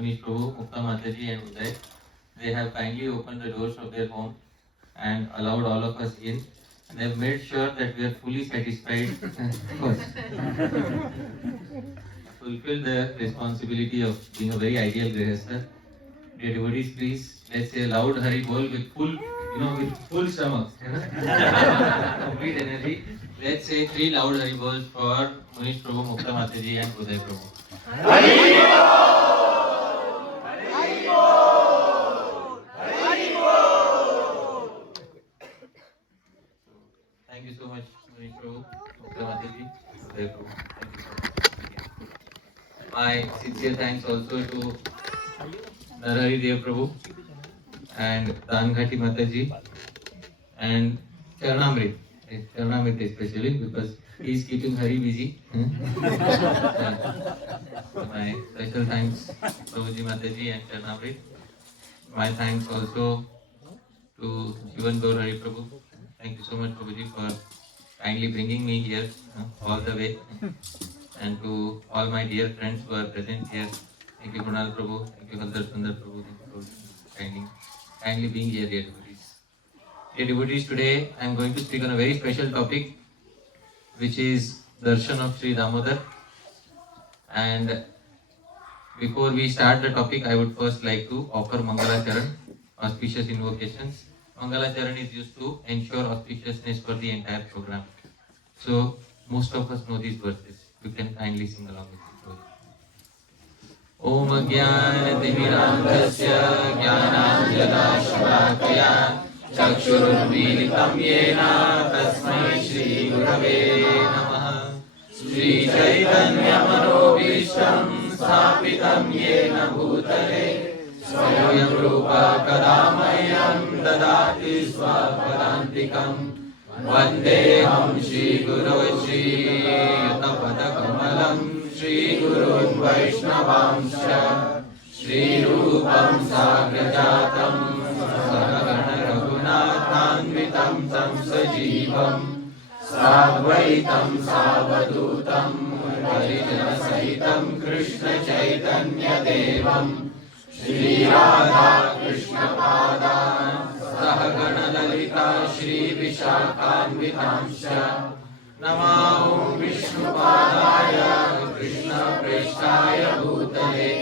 Manish Prabhu, Mukta Mataji and Uday. They have kindly opened the doors of their home and allowed all of us in. And they have made sure that we are fully satisfied first. Fulfill the responsibility of being a very ideal grihastha. Dear devotees, please, let's say a loud Hari Bol with full stomach, complete energy. Let's say 3 loud Hari Bols for Manish Prabhu, Mukta Mataji and Uday Prabhu. Hari Bol! Hari Bol! Hari Bol! Thank you so much, Manish Prabhu, Mukta Mataji, Uday Prabhu. Thank you so much. My sincere thanks also to Narahari Dev Prabhu and Danghati Mataji and Charnamrit especially because he is keeping Hari busy. My special thanks Prabhuji Mataji and Charnamrit. My thanks also to Jivan Gaur Hari Prabhu. Thank you so much Prabhuji for kindly bringing me here all the way, and to all my dear friends who are present here. Thank you Kunal Prabhu, thank you Haldar Sundar Prabhu, thank you for kindly being here, dear devotees. Dear devotees, today I am going to speak on a very special topic, which is Darshan of Sri Damodar. And before we start the topic, I would first like to offer Mangala Charan, auspicious invocations. Mangala Charan is used to ensure auspiciousness for the entire program. So most of us know these verses. You can kindly sing along with it. Om Jnana-timirandhasya Jnananjana-shalakaya Chakshurunmilitam Yena Tasmai Shri Gurave Namaha. Shri Chaitanya Manobhishtam Sthapitam Yena Bhutale Swayam Rupa Kadamayam Dadati Swapadantikam Vandeham Shri Guru Shri Yutapada Kamalam Shri Gurun Vaishnavamsha Shri Rupam Sagrajatam Saragana Raghunathanvitam Tam Sajivam Sadvaitam Savadutam Harijana Sahitam Krishna Chaitanya Devam Shri Radha Krishna Pada Sahagana Lalita Shri Vishakhanvitamsha Namo Vishnu Padaya Krishna Preshtaya Bhutale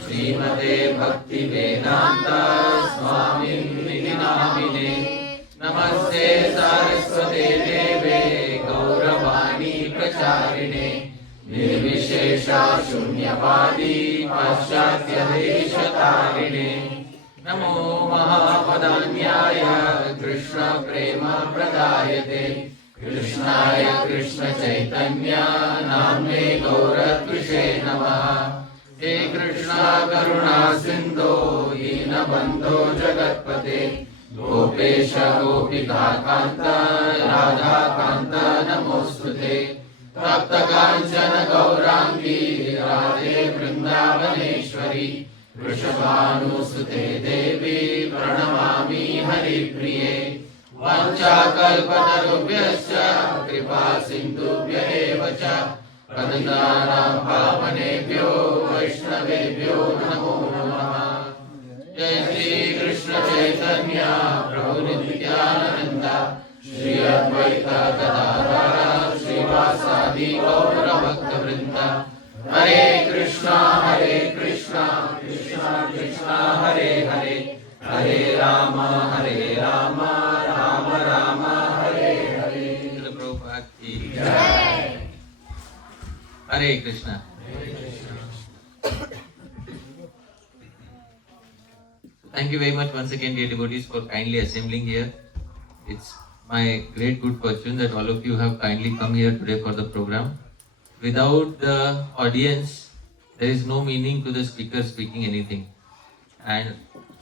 Srimate Bhakti Vedanta Swami Nidhi Namine Namaste Saraswate Deve Gauravani Pracharine Nirvishesha Shunyavadi Paschatya Deshatarine Namo Mahapadanyaya Krishna Prema Pradayate Krishnaya Krishna Chaitanya Namne Gauratvishe Namaha. He Krishna Karuna Sindho Dinabandho Jagatpate Gopesha Gopika Kanta Radha Kanta Namostute Tapta Kanchana Gaurangi Radhe Vrindavaneshwari Vrishabhanusute Devi Pranamami Hari Priye Vanchakalpatarubhyascha Kripa Sindhubhya evacha Padantanam Pavanebhyo Vaishnavebhyo Namo Namaha. Jai Shri Krishna Chaitanya Prabhu Nityananda Shri Advaita Gadadhara Srivasadi Gaura Bhakta Vrinda. Hare Krishna Krishna Krishna Hare Hare Hare Rama Rama Rama Hare Hare. Srila Prabhupada ki Jai. Hare Krishna. Thank you very much once again, dear devotees, for kindly assembling here. It's my great good fortune that all of you have kindly come here today for the program. Without the audience, there is no meaning to the speaker speaking anything. And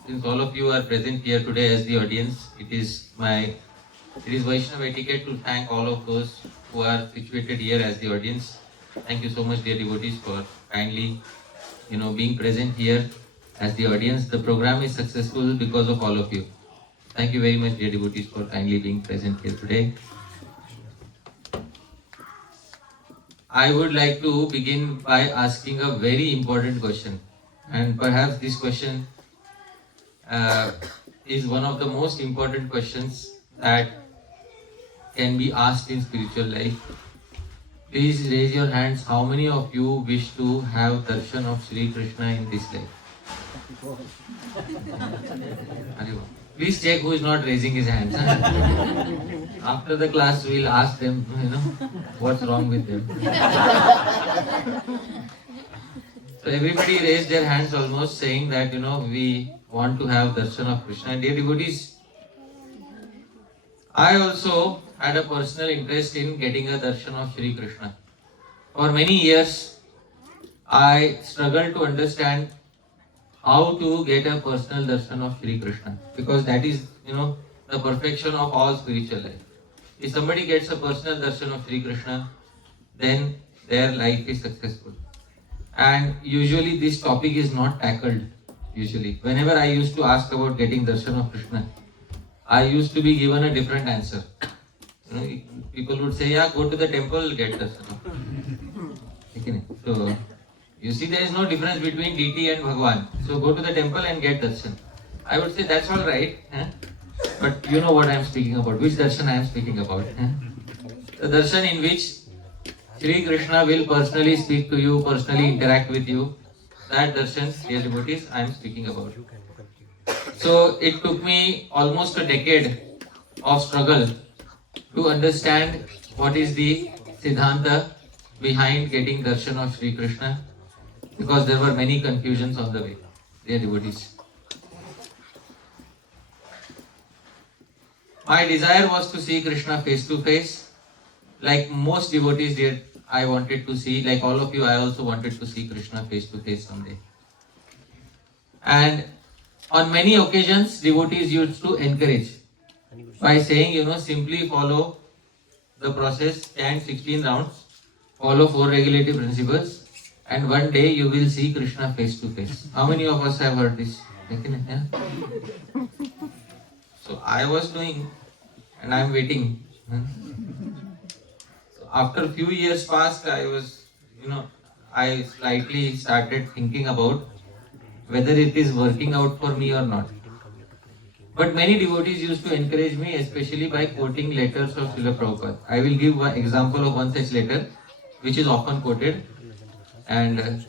since all of you are present here today as the audience, it is Vaishnava etiquette to thank all of those who are situated here as the audience. Thank you so much, dear devotees, for kindly, being present here as the audience. The program is successful because of all of you. Thank you very much, dear devotees, for kindly being present here today. I would like to begin by asking a very important question. And perhaps this question is one of the most important questions that can be asked in spiritual life. Please raise your hands. How many of you wish to have darshan of Sri Krishna in this life? Please check who is not raising his hands. After the class, we will ask them, what's wrong with them. So everybody raised their hands almost, saying that, we want to have darshan of Krishna. Dear devotees, I also had a personal interest in getting a darshan of Sri Krishna. For many years, I struggled to understand how to get a personal darshan of Sri Krishna, because that is, the perfection of all spiritual life. If somebody gets a personal darshan of Sri Krishna, then their life is successful. And usually this topic is not tackled. Usually, whenever I used to ask about getting darshan of Krishna, I used to be given a different answer. People would say, yeah, go to the temple, get darshan. So, you see, there is no difference between deity and Bhagwan. So go to the temple and get darshan. I would say that's all right. But you know what I am speaking about. Which darshan I am speaking about. The darshan in which Sri Krishna will personally speak to you, personally interact with you. That darshan, dear devotees, I am speaking about. So it took me almost a decade of struggle to understand what is the Siddhanta behind getting darshan of Sri Krishna, because there were many confusions on the way, dear devotees. My desire was to see Krishna face to face. Like most devotees did, I wanted to see, like all of you, I also wanted to see Krishna face to face someday. And on many occasions, devotees used to encourage by saying, simply follow the process, chant 16 rounds, follow 4 regulative principles, and one day you will see Krishna face to face. How many of us have heard this? Yeah? So I was doing, and I am waiting. So after a few years passed, I slightly started thinking about whether it is working out for me or not. But many devotees used to encourage me, especially by quoting letters of Srila Prabhupada. I will give one example of one such letter, which is often quoted. And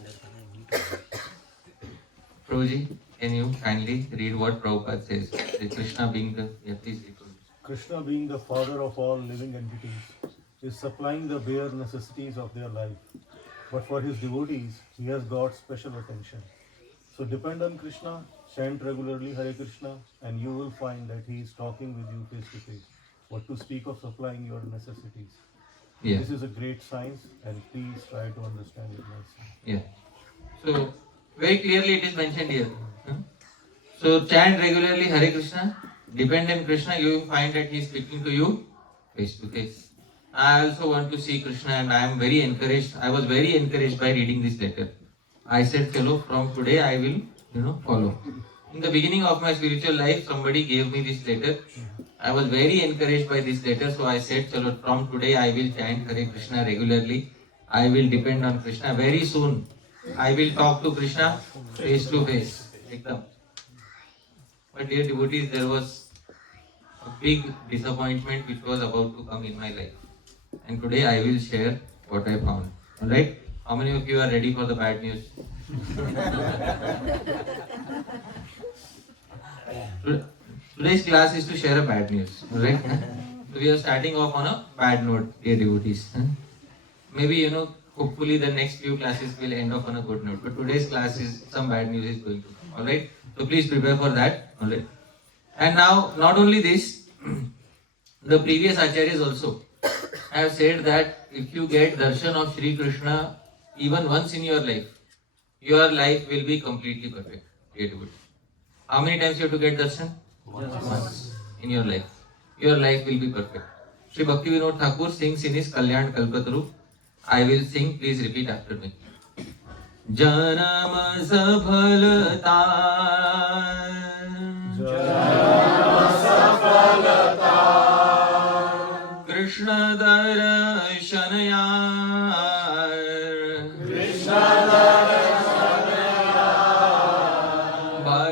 Prabhuji, can you kindly read what Prabhupada says? Krishna being the... Yeah, please read. Krishna being the father of all living entities is supplying the bare necessities of their life. But for his devotees, he has got special attention. So depend on Krishna, chant regularly Hare Krishna, and you will find that he is talking with you face to face. What to speak of supplying your necessities. Yeah. This is a great science, and please try to understand it nicely. Yeah. So, very clearly it is mentioned here. So, chant regularly Hare Krishna, depend on Krishna, you will find that he is speaking to you face to face. I also want to see Krishna, and I am very encouraged. I was very encouraged by reading this letter. I said, "Chalo, from today I will, follow." In the beginning of my spiritual life, somebody gave me this letter. I was very encouraged by this letter, so I said, "Chalo, from today I will chant Hare Krishna regularly. I will depend on Krishna. Very soon, I will talk to Krishna face to face." But dear devotees, there was a big disappointment which was about to come in my life. And today I will share what I found. Alright? How many of you are ready for the bad news? Today's class is to share a bad news. Alright? So we are starting off on a bad note, dear devotees. Maybe, hopefully the next few classes will end off on a good note. But today's class is, some bad news is going to come. Alright? So please prepare for that. Alright? And now, not only this, the previous acharyas also have said that if you get darshan of Sri Krishna even once in your life will be completely perfect. How many times you have to get darshan? Once in your life. Your life will be perfect. Shri Bhakti Vinod Thakur sings in his Kalyan Kalpataru. I will sing, please repeat after me. Janam safalata Krishna darshanaya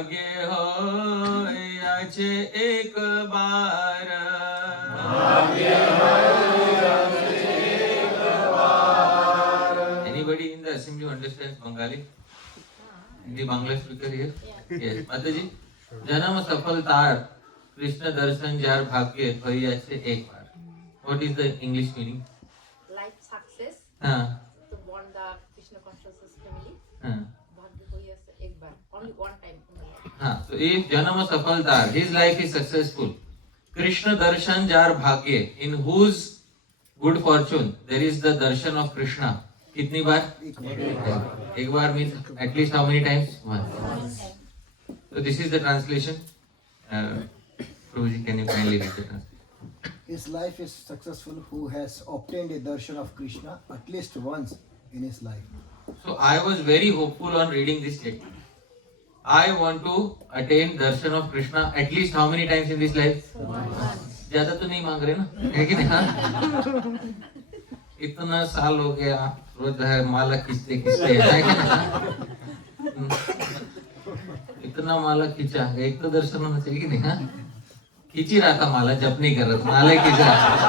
भाग्य हो याचे एक बार Anybody in the assembly who understands Bengali? Any Bangla speaker here? Yes. Mataji, Janam Safal Tar Krishna Darshan Jar Bhagye Hoy Yache Ek Baar. What is the English meaning? Life success हाँ to bond the Krishna consciousness family. हाँ Bhagya ko yes ek bar, only one time in the life. हाँ. So if Janama Safal Tar, his life is successful. Krishna Darshan Jar Bhagye, in whose good fortune there is the darshan of Krishna. कितनी बार? एक बार means at least how many times? Once. So this is the translation. Prabhuji, can you kindly read the translation? His life is successful who has obtained a darshan of Krishna at least once in his life. So I was very hopeful on reading this statement. I want to attain darshan of Krishna at least how many times in this life? ज़्यादा तो नहीं मांग रहे ना, है कि नहीं? इतना साल हो गया रोज है माला खींचते खींचते है कि नहीं? इतना माला खींचा एक तो दर्शन होना चाहिए कि नहीं? हाँ खींच ही रहा था माला, जब नहीं कर रहा था माला खींच रहा था।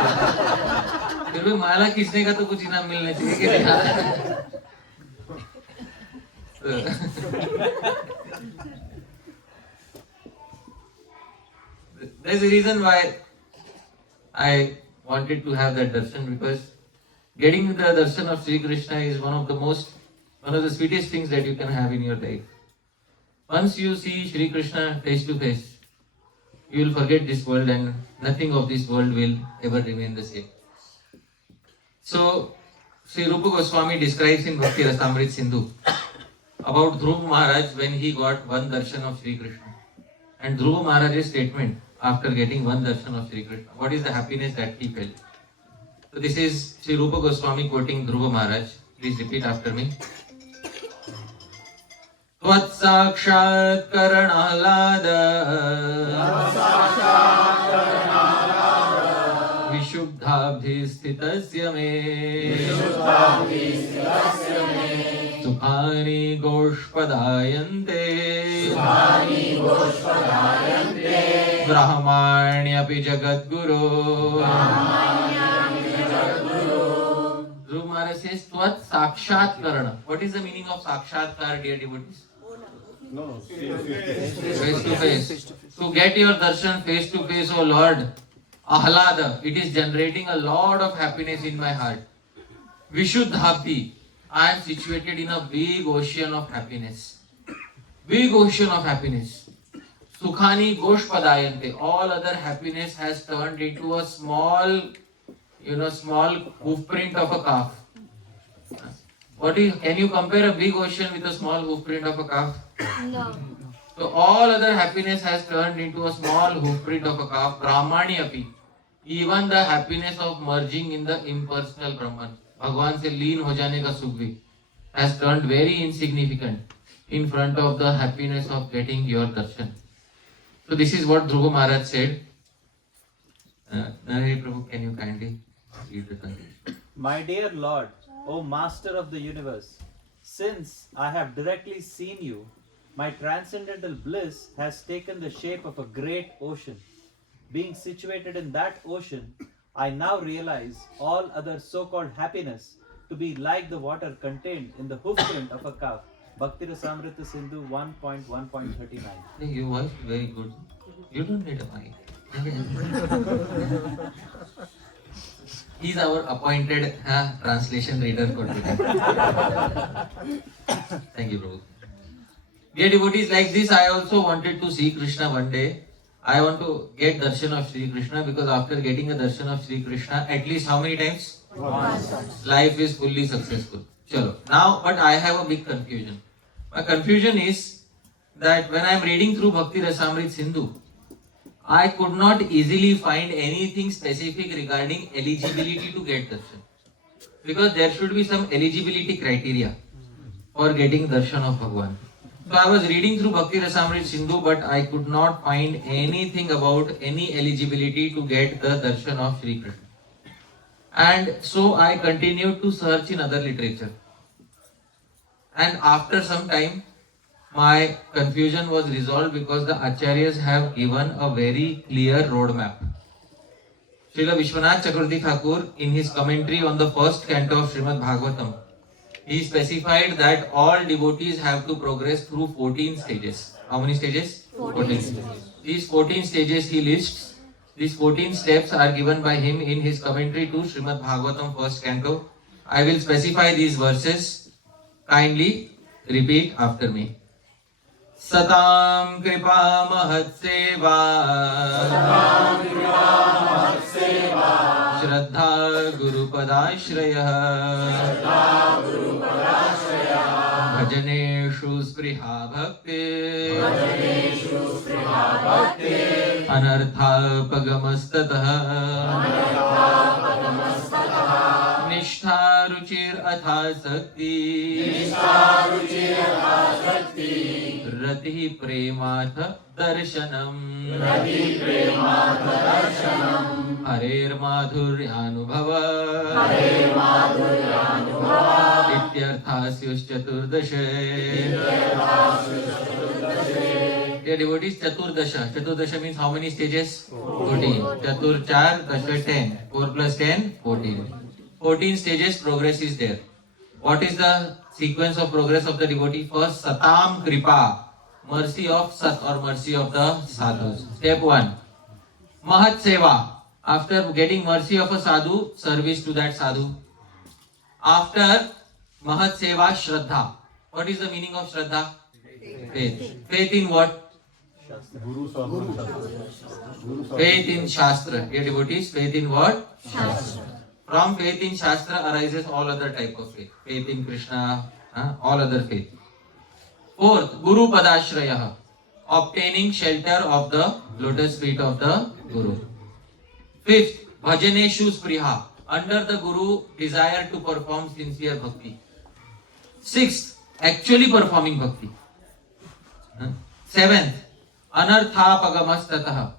फिर भी माला खींचने का तो कुछ इनाम मिलना चाहिए कि नहीं? There's a reason why I wanted to have that darshan, because getting the darshan of Sri Krishna is one of the sweetest things that you can have in your life. Once you see Sri Krishna face to face, you will forget this world and nothing of this world will ever remain the same. So, Sri Rupa Goswami describes in Bhakti Rasamrit Sindhu about Dhruva Maharaj when he got one darshan of Sri Krishna. And Dhruva Maharaj's statement after getting one darshan of Sri Krishna, what is the happiness that he felt? So this is Sri Rupa Goswami quoting Dhruva Maharaj. Please repeat after me. Tvat sakshat karanahlada Vishuddhabhisthittasya me Sukhani goshpadayante Brahmanyapi jagadguru Dhruva Maharaj says Tvat sakshat karana. What is the meaning of sakshatkar, dear devotees? No. Face to face. To get your darshan face to face, O Lord, ahlada, it is generating a lot of happiness in my heart. Vishuddhabhi, I am situated in a big ocean of happiness. Big ocean of happiness. Sukhani goshpadayante, all other happiness has turned into a small hoof print of a calf. Can you compare a big ocean with a small hoof print of a calf? No. So all other happiness has turned into a small hoof print of a calf. Brahmani api, even the happiness of merging in the impersonal Brahman, Bhagwan se leen ho jane ka sukh bhi, has turned very insignificant in front of the happiness of getting your darshan. So this is what Dhruva Maharaj said. Hari Prabhu, can you kindly read the translation? My dear Lord, O Master of the universe, since I have directly seen you, my transcendental bliss has taken the shape of a great ocean. Being situated in that ocean, I now realize all other so-called happiness to be like the water contained in the hoof print of a calf. Bhakti Rasamrita Sindhu 1.1.39. Your voice is very good. You don't need a mic. He is our appointed translation reader for today. Thank you, Prabhu. Dear devotees, like this, I also wanted to see Krishna one day. I want to get darshan of Sri Krishna, because after getting a darshan of Sri Krishna, at least how many times? Once. Life is fully successful. Chalo. Now, but I have a big confusion. My confusion is that when I am reading through Bhakti Rasamrit Sindhu, I could not easily find anything specific regarding eligibility to get darshan. Because there should be some eligibility criteria for getting darshan of Bhagwan. So I was reading through Bhakti Rasamrit Sindhu, but I could not find anything about any eligibility to get the darshan of Sri Krishna. And so I continued to search in other literature. And after some time, my confusion was resolved because the Acharyas have given a very clear roadmap. Srila Vishwanath Chakravarti Thakur, in his commentary on the first canto of Srimad Bhagavatam, he specified that all devotees have to progress through 14 stages. How many stages? 14 stages. These 14 stages he lists. These 14 steps are given by him in his commentary to Srimad Bhagavatam first canto. I will specify these verses. Kindly repeat after me. Satam kripa mahatseva Shraddha Guru Padashraya Bhajaneshu Spriha Bhakti Anartha Pagamastatah Nishtha Ruchir Atha Sakti Rati Premath Darshanam Harer Madhuryanubhava Ityarthasyus Chaturdashe. Dear devotees, Chaturdasha. Chaturdasha means how many stages? 14. Chatur 4, Dasha 10. 4 plus 10, 14. 14 stages progress is there. What is the sequence of progress of the devotee? First, Satam Kripa. Mercy of Sat or mercy of the sadhus. Step 1. Mahat Seva. After getting mercy of a sadhu, service to that sadhu. After Mahat Seva, Shraddha. What is the meaning of Shraddha? Faith. Faith in what? Guru Sadhana. Faith in Shastra. Dear devotees, faith in what? Shastra. From faith in Shastra arises all other type of faith. Faith in Krishna, all other faith. Fourth, Guru Padashraya. Obtaining shelter of the lotus feet of the Guru. Fifth, Bhajaneshu Spriha. Under the Guru, desire to perform sincere bhakti. Sixth, actually performing bhakti. Seventh, Anartha Pagamastataha.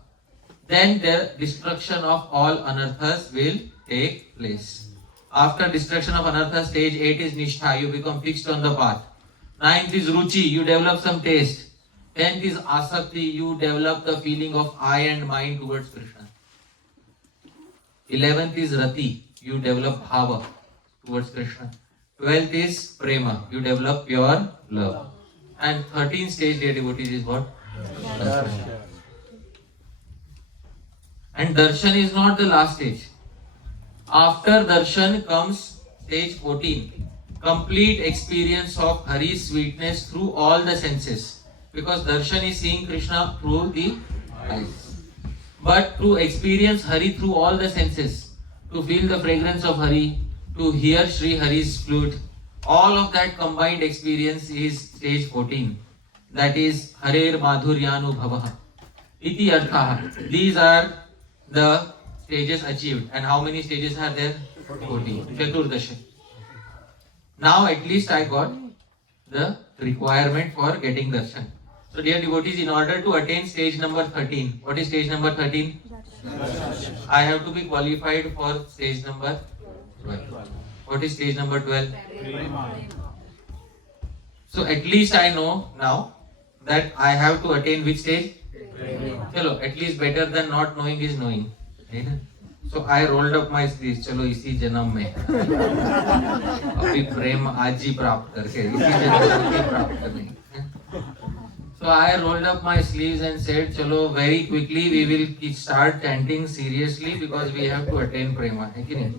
Then the destruction of all anarthas will take place. After destruction of anartha, stage 8 is Nishtha. You become fixed on the path. 9th is Ruchi. You develop some taste. 10th is Asakti. You develop the feeling of I and mind towards Krishna. 11th is Rati. You develop Bhava towards Krishna. 12th is Prema. You develop pure love. And 13th stage, dear devotees, is what? Darshan. And Darshan is not the last stage. After Darshan comes stage 14. Complete experience of Hari's sweetness through all the senses. Because Darshan is seeing Krishna through the eyes. But to experience Hari through all the senses, to feel the fragrance of Hari, to hear Sri Hari's flute, all of that combined experience is stage 14. That is Harer Madhuryanu Bhavaha. Iti Arthaha. These are the stages achieved. And how many stages are there? 14. Chaturdasha. Now at least I got the requirement for getting darshan. So dear devotees, in order to attain stage number 13, what is stage number 13? I have to be qualified for stage number 12. What is stage number 12? So at least I know now that I have to attain which stage? Chalo, at least better than not knowing is knowing. So I rolled up my sleeves. चलो इसी जन्म में अभी प्रेम आज ही प्राप्त करके इसी जन्म में प्राप्त करेंगे. So I rolled up my sleeves and said, चलो very quickly we will start chanting seriously because we have to attain prema. है कि नहीं?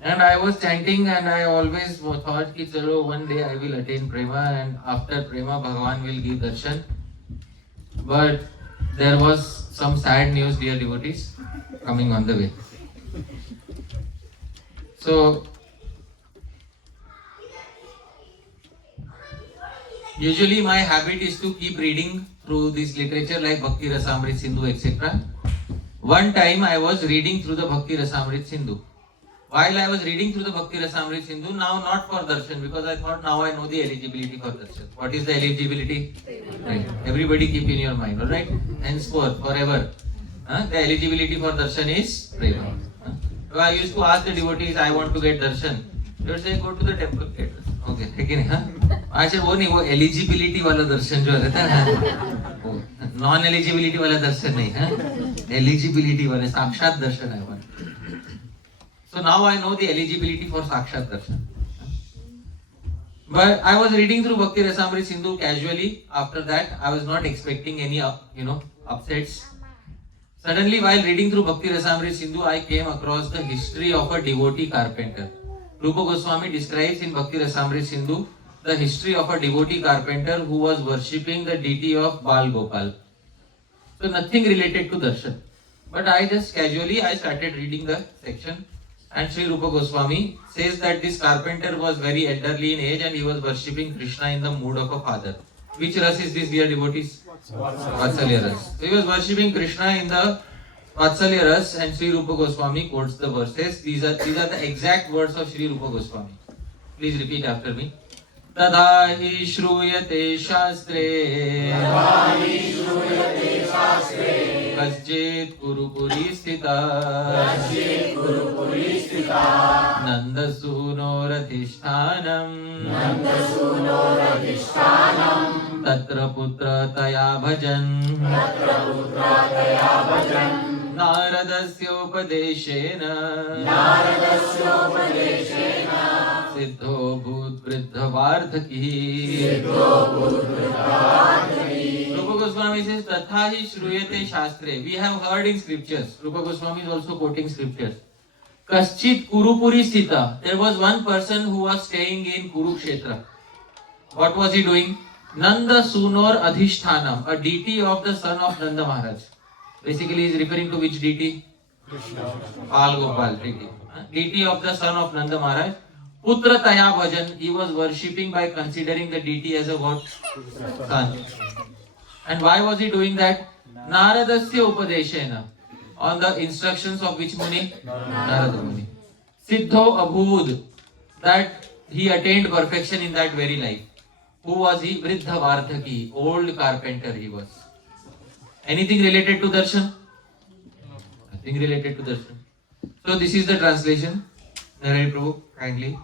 And I was chanting and I always thought कि चलो one day I will attain prema and after prema Bhagavan will give darshan. But there was some sad news, dear devotees, coming on the way. So, usually my habit is to keep reading through this literature like Bhakti Rasamrit Sindhu, etc. One time I was reading through the Bhakti Rasamrit Sindhu. While I was reading through the Bhakti Rasamrit Sindhu, now not for darshan because I thought now I know the eligibility for darshan. What is the eligibility? Right. Everybody keep in your mind, alright? Henceforth, forever. The eligibility for darshan is prema. So I used to ask the devotees, I want to get darshan. They would say, go to the temple, get darshan. Okay ठीक है हाँ अच्छा वो नहीं वो eligibility वाला दर्शन जो रहता है ना वो नॉन एलिजिबिलिटी वाला दर्शन नहीं है एलिजिबिलिटी वाले साक्षात दर्शन है वो so now I know the eligibility for साक्षात दर्शन but I was reading through Bhakti Rasamrita Sindhu casually. After that I was not expecting any upsets. Suddenly while reading through Bhakti Rasamrita Sindhu I came across the history of a devotee carpenter. Rupa Goswami describes in Bhakti Rasamrita Sindhu the history of a devotee carpenter who was worshipping the deity of Bal Gopal. So nothing related to darshan. But I just casually I started reading the section and Sri Rupa Goswami says that this carpenter was very elderly in age and he was worshipping Krishna in the mood of a father. Which ras is this, dear devotees? Vatsalya ras. So he was worshipping Krishna in the Vatsalya ras and Sri Rupa Goswami quotes the verses. These are the exact words of Sri Rupa Goswami. Please repeat after me. तदा हि श्रूयते शास्त्रे कश्चित् कुरुपुरी स्थिता नन्दसूनोरधिष्ठानम् तत्र पुत्रतया भजन् नारदस्योपदेशेन सिद्धो भूद्वृद्धवार्धकी Rupa Goswami says तथा हि श्रूयते शास्त्रे we have heard in scriptures Rupa Goswami is also quoting scriptures कश्चित् कुरुपुरी स्थिता there was one person who was staying in Kurukshetra what was he doing Nanda Sunor Adhishthanam a deity of the son of Nanda Maharaj basically he is referring to which deity Krishna Bal Gopal deity of the son of Nanda Maharaj Putra Taya Bhajan, he was worshipping by considering the deity as a what? Son. And why was he doing that? Naradasya Upadeshena. On the instructions of which Muni? Narada Muni. Siddho Abhud. That he attained perfection in that very life. Who was he? Vriddha Vardhaki. Old carpenter he was. Anything related to darshan? Nothing related to darshan. So this is the translation. Hari Prabhu, kindly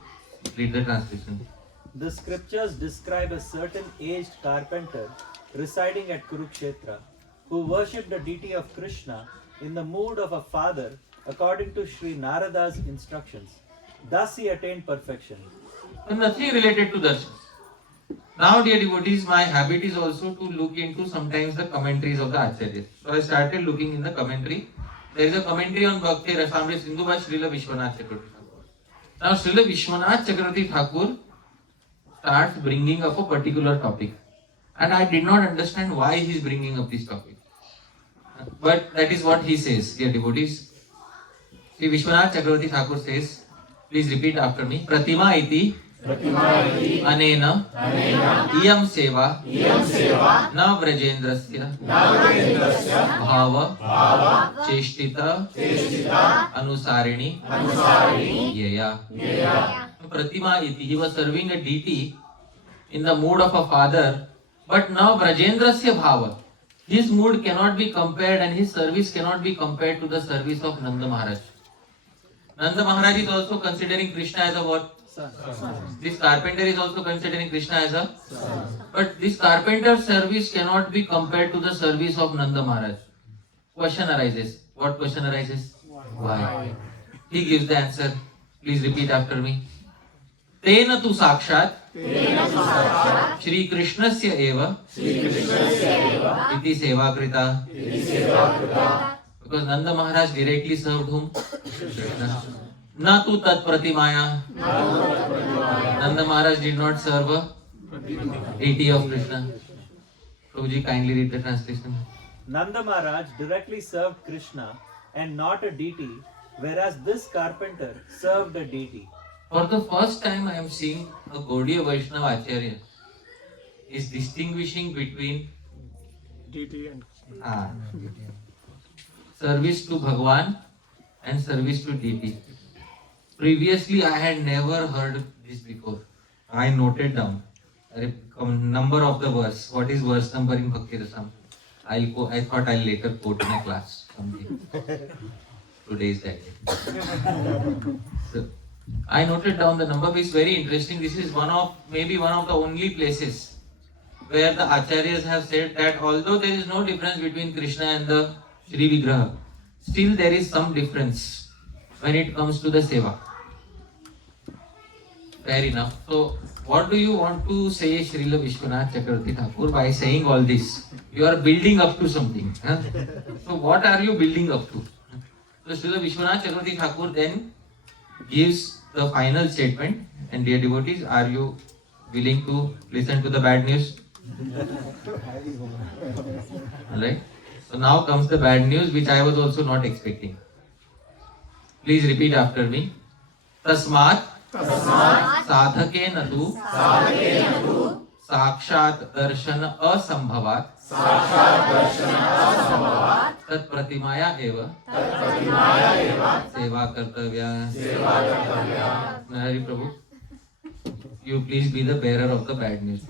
read the translation. The scriptures describe a certain aged carpenter residing at Kurukshetra who worshipped the deity of Krishna in the mood of a father according to Sri Narada's instructions. Thus he attained perfection. And nothing related to darshan. Now, dear devotees, my habit is also to look into sometimes the commentaries of the Acharyas. So I started looking in the commentary. There is a commentary on Bhakti Rasamrita Sindhu by Srila Vishwanath Chakravarti. Now, Srila Vishwanath Chakravarti Thakur starts bringing up a particular topic. And I did not understand why he is bringing up this topic. But that is what he says, dear devotees. Sri Vishwanath Chakravarti Thakur says, please repeat after me. Pratima iti anena iyam seva na vrajendrasya bhava cheshtita anusarini yeya. Pratima iti, he was serving a deity in the mood of a father, but now vrajendrasya bhava, his mood cannot be compared and his service cannot be compared to the service of Nanda Maharaj. Nanda Maharaj is also considering Krishna as a what? Son. This carpenter is also considering Krishna as a son. But this carpenter's service cannot be compared to the service of Nanda Maharaj. Question arises. What question arises? Why? He gives the answer. Please repeat after me. Tena tu sakshat Shri Krishnasya eva iti seva krita. Because Nanda Maharaj directly served whom? Krishna. Na tu tat pratimaya. Nanda Maharaj did not serve a deity of Krishna. Prabhuji, kindly read the translation. Nanda Maharaj directly served Krishna and not a deity, whereas this carpenter served a deity. For the first time I am seeing a Gaudiya Vaishnava Acharya is distinguishing between deity and service to Bhagwan and service to deity. Previously I had never heard this before. I noted down a number of the verse. What is verse number in Bhakti Rasam? I thought I'll later quote in a class someday. Today is that day. So, I noted down the number, which is very interesting. This is maybe one of the only places where the acharyas have said that although there is no difference between Krishna and the Shri Vigraha, still there is some difference when it comes to the seva. Fair enough. So, what do you want to say, Srila Vishwanath Chakravarti Thakur, by saying all this? You are building up to something. Huh? So, what are you building up to? So, Srila Vishwanath Chakravarti Thakur then gives the final statement. And dear devotees, are you willing to listen to the bad news? Alright. So, now comes the bad news, which I was also not expecting. Please repeat after me. Tasmat साधकेन तु साक्षात् दर्शन असंभवात् तत्प्रतिमाया एव सेवा कर्तव्या. Hari Prabhu, you please be the bearer of the bad news.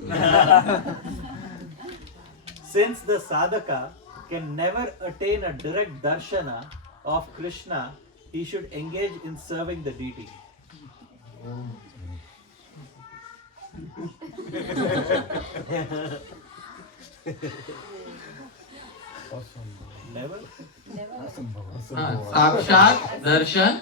Since the sadhaka can never attain a direct darshana of Krishna, he should engage in serving the deity. Never? साक्षात दर्शन.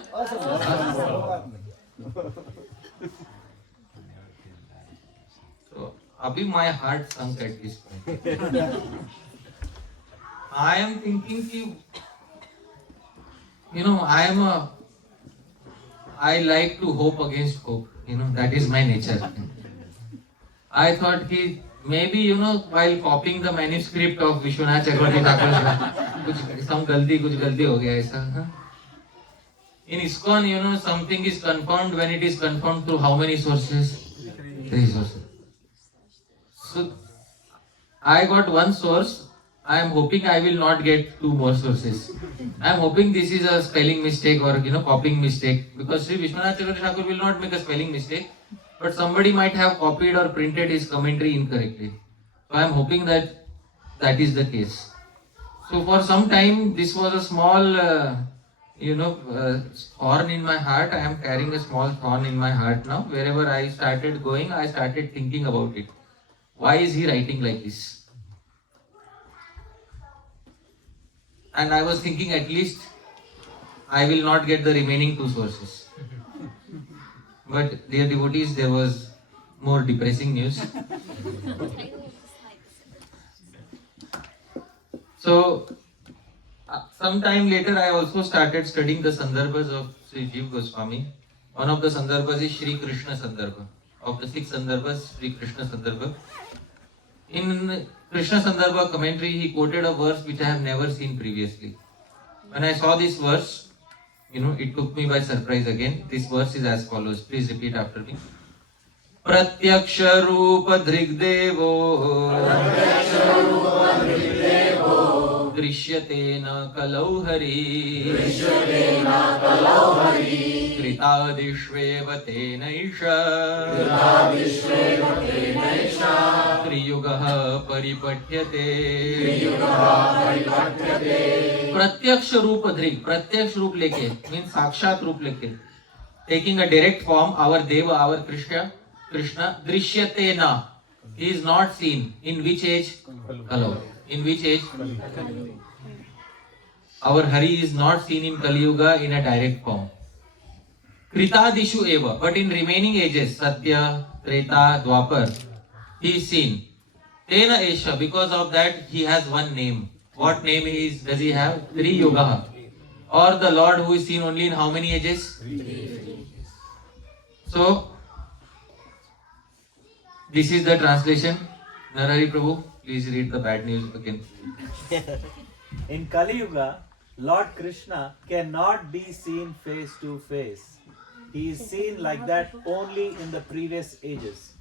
So, abhi my heart sunk at this point. I am thinking ki, I like to hope against hope. That is my nature. I thought ki maybe, while copying the manuscript of Vishwanath Chakravarti Thakur, some galti ho gaya aisa. In ISKCON, something is confirmed when it is confirmed through how many sources? 3 sources. So, I got one source. I am hoping I will not get 2 more sources. I am hoping this is a spelling mistake or copying mistake, because Sri Vishwanath Chakravarti Thakur will not make a spelling mistake, but somebody might have copied or printed his commentary incorrectly. So I am hoping that that is the case. So for some time this was a small thorn in my heart. I am carrying a small thorn in my heart now. Wherever I started going, I started thinking about it. Why is he writing like this? And I was thinking, at least I will not get the remaining 2 sources. But dear devotees, there was more depressing news. So, sometime later I also started studying the Sandarbhas of Sri Jiva Goswami. One of the Sandarbhas is Sri Krishna Sandarbha. Of the 6 Sandarbhas, Sri Krishna Sandarbha. In Krishna Sandarbha commentary, he quoted a verse which I have never seen previously. When I saw this verse, it took me by surprise again. This verse is as follows. Please repeat after me. Pratyaksha Rupa Drigdevo Drishyate na kalau hari Kritadishveva tenaisha Triyugaha paripatyate. Pratyaksha Rupa Drig. Pratyaksha Rup leke means Sakshat Rup leke. Taking a direct form, our Deva, our Krishna, Drishyate na. He is not seen. In which age? Kalau. In which age? Our Hari is not seen in Kali Yuga in a direct form. Kritadishu eva. But in remaining ages, Satya, Treta, Dwapar, he is seen. Tena Esha. Because of that, he has one name. What name does he have? Tri Yugaha. Or the Lord who is seen only in how many ages? 3. So, this is the translation. Narahari Prabhu, please read the bad news again. In Kali Yuga, Lord Krishna cannot be seen face to face. He is seen like that only in the previous ages.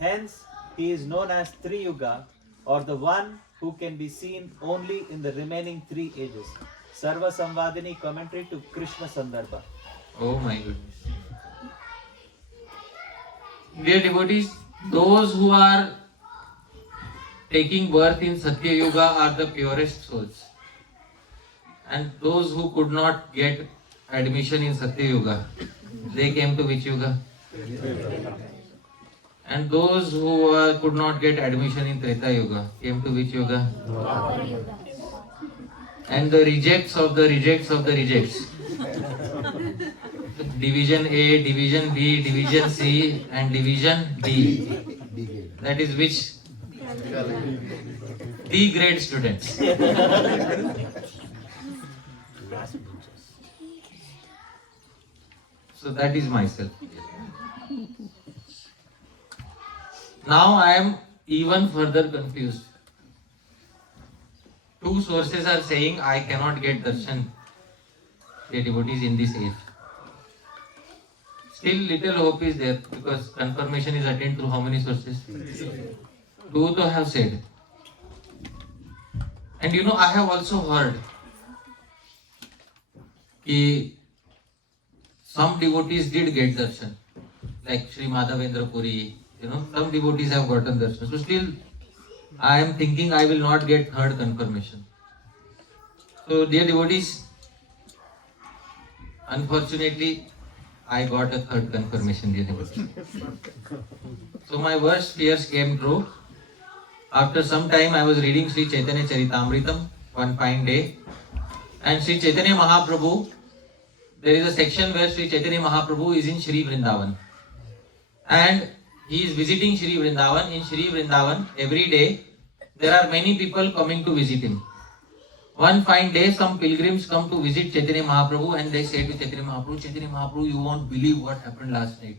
Hence, he is known as Tri Yuga, or the one who can be seen only in the remaining 3 ages. Sarva Samvadini commentary to Krishna Sandarbha. Oh my goodness. Dear devotees, those who are taking birth in Satya Yuga are the purest souls. And those who could not get admission in Satya Yuga, they came to which Yuga? And those who could not get admission in Treta Yuga came to which Yuga? And the rejects of the rejects of the rejects. Division A, Division B, Division C and Division D. That is which? D grade students. So that is myself. Now I am even further confused. Two sources are saying I cannot get darshan, the devotees in this age. Still little hope is there because confirmation is attained through how many sources? Two to have said. And you know, I have also heard that some devotees did get darshan, like Sri Madhavendra Puri. You know, some devotees have gotten darshan. So still, I am thinking I will not get third confirmation. So dear devotees, unfortunately, I got a third confirmation, dear devotees. So my worst fears came true. After some time, I was reading Sri Chaitanya Charitamritam one fine day, and Sri Chaitanya Mahaprabhu, there is a section where Sri Chaitanya Mahaprabhu is in Shri Vrindavan, and he is visiting Shri Vrindavan. In Shri Vrindavan, every day there are many people coming to visit him. One fine day, some pilgrims come to visit Chaitanya Mahaprabhu, and they say to Chaitanya Mahaprabhu, you won't believe what happened last night.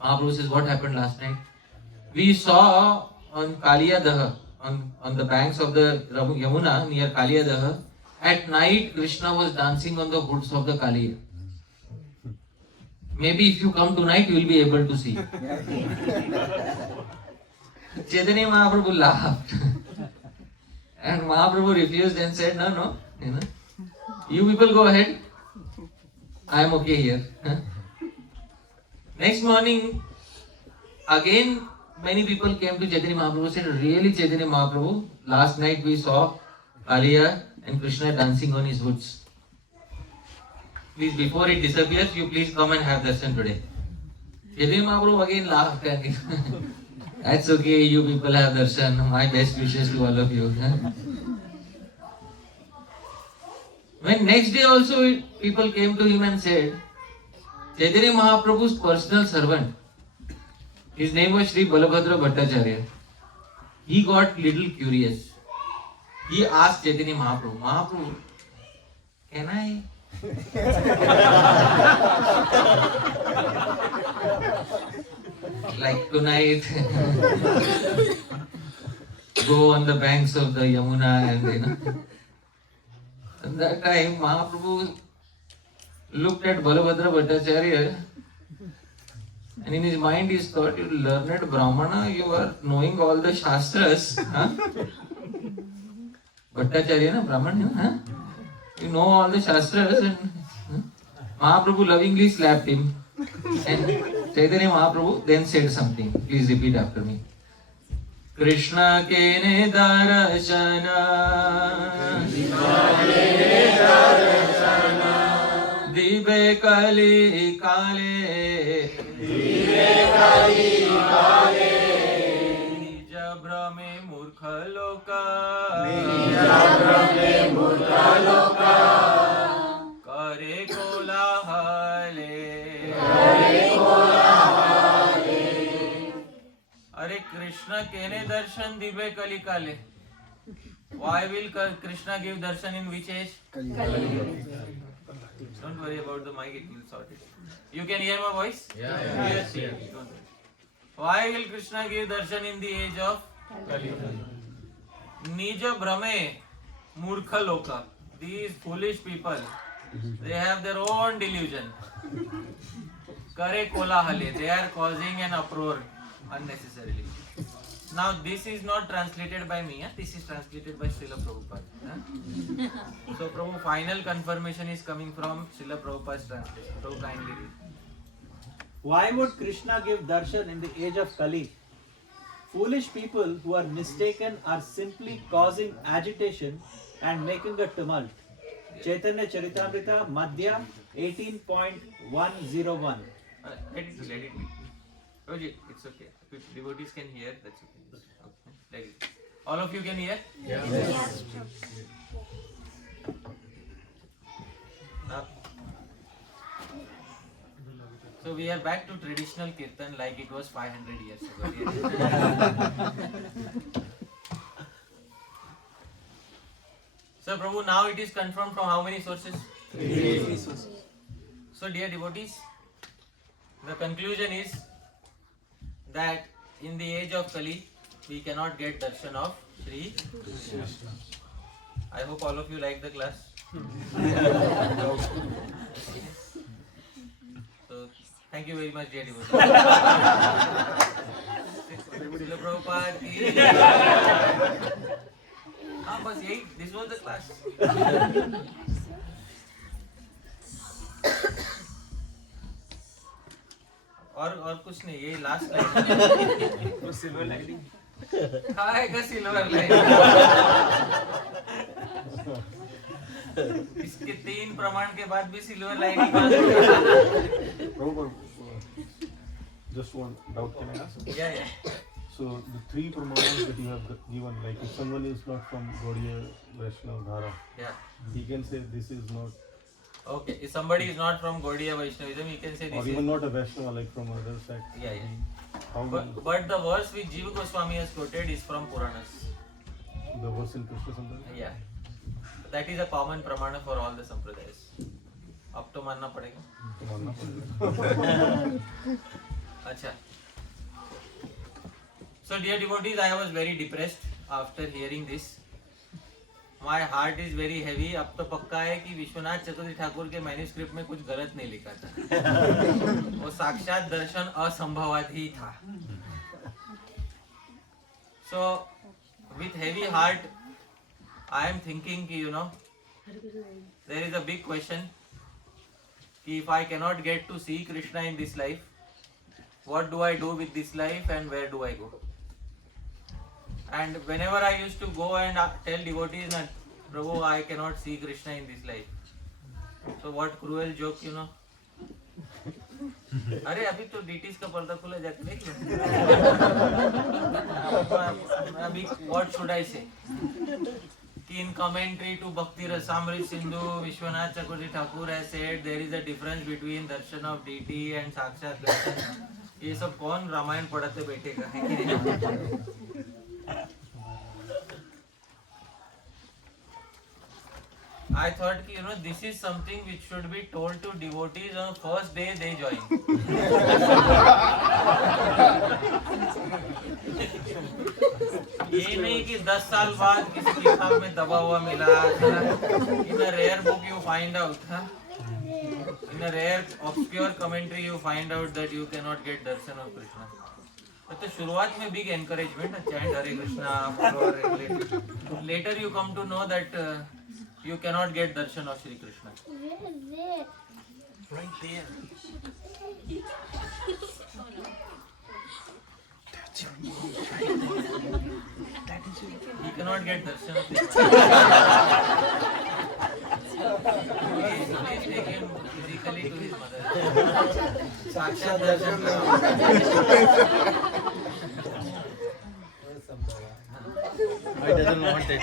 Mahaprabhu says, what happened last night? We saw on Kaliyadaha, on the banks of the Yamuna near Kaliyadaha, at night Krishna was dancing on the hoods of the Kaliya. Maybe if you come tonight, you will be able to see. Chaitanya Mahaprabhu laughed. And Mahaprabhu refused and said, no, you people go ahead. I am okay here. Next morning, again, many people came to Chaitanya Mahaprabhu and said, really Chaitanya Mahaprabhu, last night we saw Kaliya and Krishna dancing on his hoods. Please, before it disappears, you please come and have darshan today. Chaitanya Mahaprabhu again laughed and that's okay, you people have darshan. My best wishes to all of you. When next day also people came to him and said, Chaitanya Mahaprabhu's personal servant, his name was Sri Balabhadra Bhattacharya. He got little curious. He asked Chaitanya Mahaprabhu, Mahaprabhu, can I? Like tonight, go on the banks of the Yamuna and At that time, Mahaprabhu looked at Balabhadra Bhattacharya and in his mind he thought, you learned Brahmana, you are knowing all the Shastras. Bhattacharya, na? Brahmana, huh? You know all the Shastras. And Mahaprabhu lovingly slapped him. And Chaitanya Mahaprabhu then said something. Please repeat after me. Krishna kene darshana dibe kali kale nija brahme murkha loka kare kolahale Are Krishna kene darshan dibe kali kale. Why will Krishna give darshan in which age? Don't worry about the mic, it will sort it. You can hear my voice? Yes. Don't worry. Why will Krishna give darshan in the age of Kali? Nija brahme murkha loka. These foolish people, they have their own delusion. Kare kolahale. They are causing an uproar unnecessarily. Now this is not translated by me, this is translated by Srila Prabhupada. So Prabhu, final confirmation is coming from Srila Prabhupada's translation. Prabhu, kindly read. Why would Krishna give darshan in the age of Kali? Foolish people who are mistaken are simply causing agitation and making a tumult. Chaitanya Charitamrita, Madhya 18.101. Let it be. Roji, it's okay. If devotees can hear, that's okay. Okay. Let it. All of you can hear? Yes. Now, so we are back to traditional kirtan like it was 500 years ago. So Prabhu, now it is confirmed from how many sources? 3 sources. So dear devotees, the conclusion is that in the age of Kali, we cannot get darshan of Sri Krishna. I hope all of you like the class. So, thank you very much, dear devotees. Srila Prabhupada ki. Bas yahi, this was the class. और कुछ नहीं, ये last line silver lining आएगा silver lining इसके 3 प्रमाण के बाद भी silver lining Just one doubt, can I ask? yeah. So the 3 pramanas that you have given, like if someone is not from Gaudiya Vaishnava Dhara, Yeah. he can say this is not, Okay, if somebody is not from Gaudiya Vaishnavism, he can say or this even is not a Vaishnava like from other sect. yeah. How But the verse which Jiva Goswami has quoted is from Puranas. the verse in Krishna Sambandha? Yeah. That is a common pramana for all the sampradayas. अब तो मानना पड़ेगा. तो मानना पड़ेगा. अच्छा. So dear devotees, I was very depressed after hearing this. My heart is very heavy. अब तो पक्का है कि विश्वनाथ चतुर्थी ठाकुर के मैन्युस्क्रिप्ट में कुछ गलत नहीं लिखा था. वो साक्षात दर्शन असंभवात ही था. So with heavy heart, I am thinking कि there is a big question. कि if I cannot get to see Krishna in this life, what do I do with this life and where do I go? And whenever I used to go and tell devotees that, Prabhu, I cannot see Krishna in this life. So what cruel joke, अरे अभी तो DTs का पर्दा खुला जाके देख लो. अभी what should I say? In commentary to Bhakti Rasamrit Sindhu, Vishwanath Chakravarti Thakur has said there is a difference between darshan of deity and sakshat darshan. ये सब कौन रामायण पढ़ते बैठेगा? I thought कि this is something which should be told to devotees on the first day they join. ये नहीं कि 10 साल बाद किसी किताब में दबा हुआ मिला. In a rare book you find out, in a rare obscure commentary you find out that you cannot get darshan of Krishna. तो शुरुआत में big encouragement, chant Hare Krishna, follow regularly. Later you come to know that you cannot get darshan of Shri Krishna. Right there. He cannot get darshan of Krishna. Please take him physically to his mother. Sakshat darshan. I doesn't want it.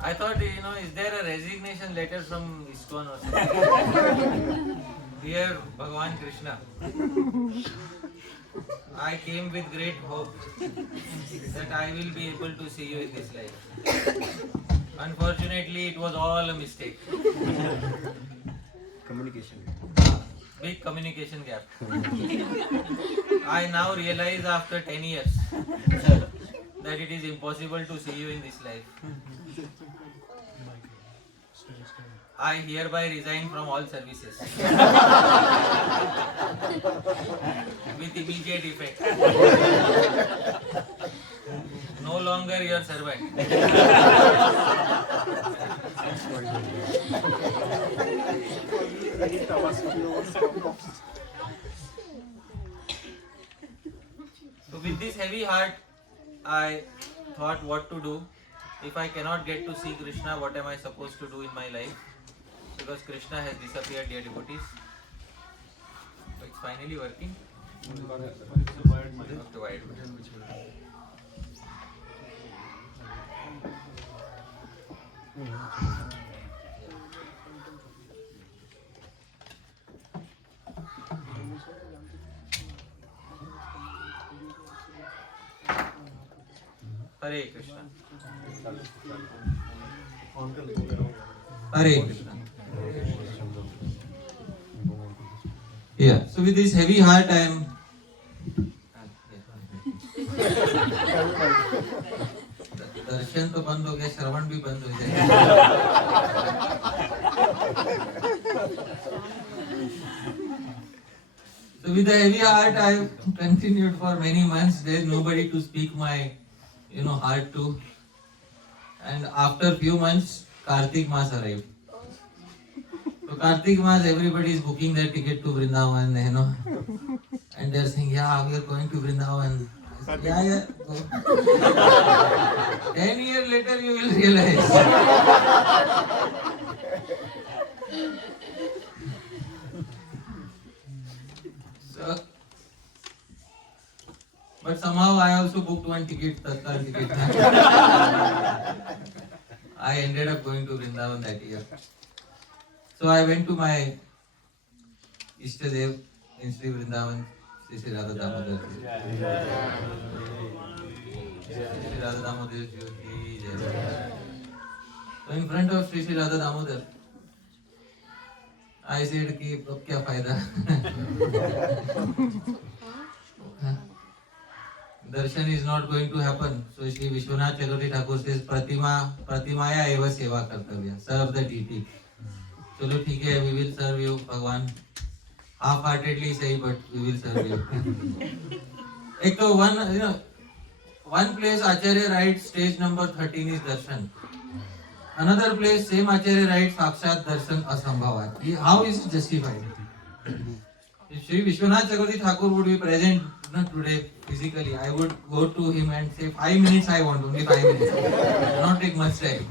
I thought, is there a resignation letter from ISKCON or something? Dear Bhagavan Krishna, I came with great hope that I will be able to see you in this life. Unfortunately, it was all a mistake. Communication. Big communication gap. I now realize after 10 years that it is impossible to see you in this life. I hereby resign from all services with immediate effect. No longer your servant. So with this heavy heart, I thought what to do. If I cannot get to see Krishna, what am I supposed to do in my life? Because Krishna has disappeared, dear devotees. So it's finally working. Of the wide. Hare Krishna. Hare Krishna. Yeah. So with this heavy heart, I am. दर्शन तो बंद हो गया, श्रवण भी बंद हो जाएगा. So with a heavy heart, I have continued for many months. There is nobody to speak my, heart to. And after few months, Kartik Mas arrived. So Kartik Mas, everybody is booking their ticket to Vrindavan, and they are saying, yeah, we are going to Vrindavan. I said, yeah, go. 10 years later, you will realize. So, but somehow I also booked one ticket, Tatkal ticket. I ended up going to Vrindavan that year. So I went to my Ishtadev in Sri Vrindavan, Sri Radha Damodara. Sri Radha Damodara Jyoti. So in front of Sri Radha Damodara, I said कि अब क्या फायदा? Darshan is not going to happen. So Shri Vishwanath Chakravarti Thakur says Pratimaya eva seva kartavya. Serve the deity. चलो ठीक है, we will serve you, भगवान. Half-heartedly say, but we will serve you. एक तो one place Acharya writes stage number 13 is darshan. Another place same Acharya writes sakshat darshan asambhavat. How is it justified? If Shri Vishwanath Chakravarti Thakur would be present today physically, I would go to him and say 5 minutes I want, only 5 minutes. Not take much time.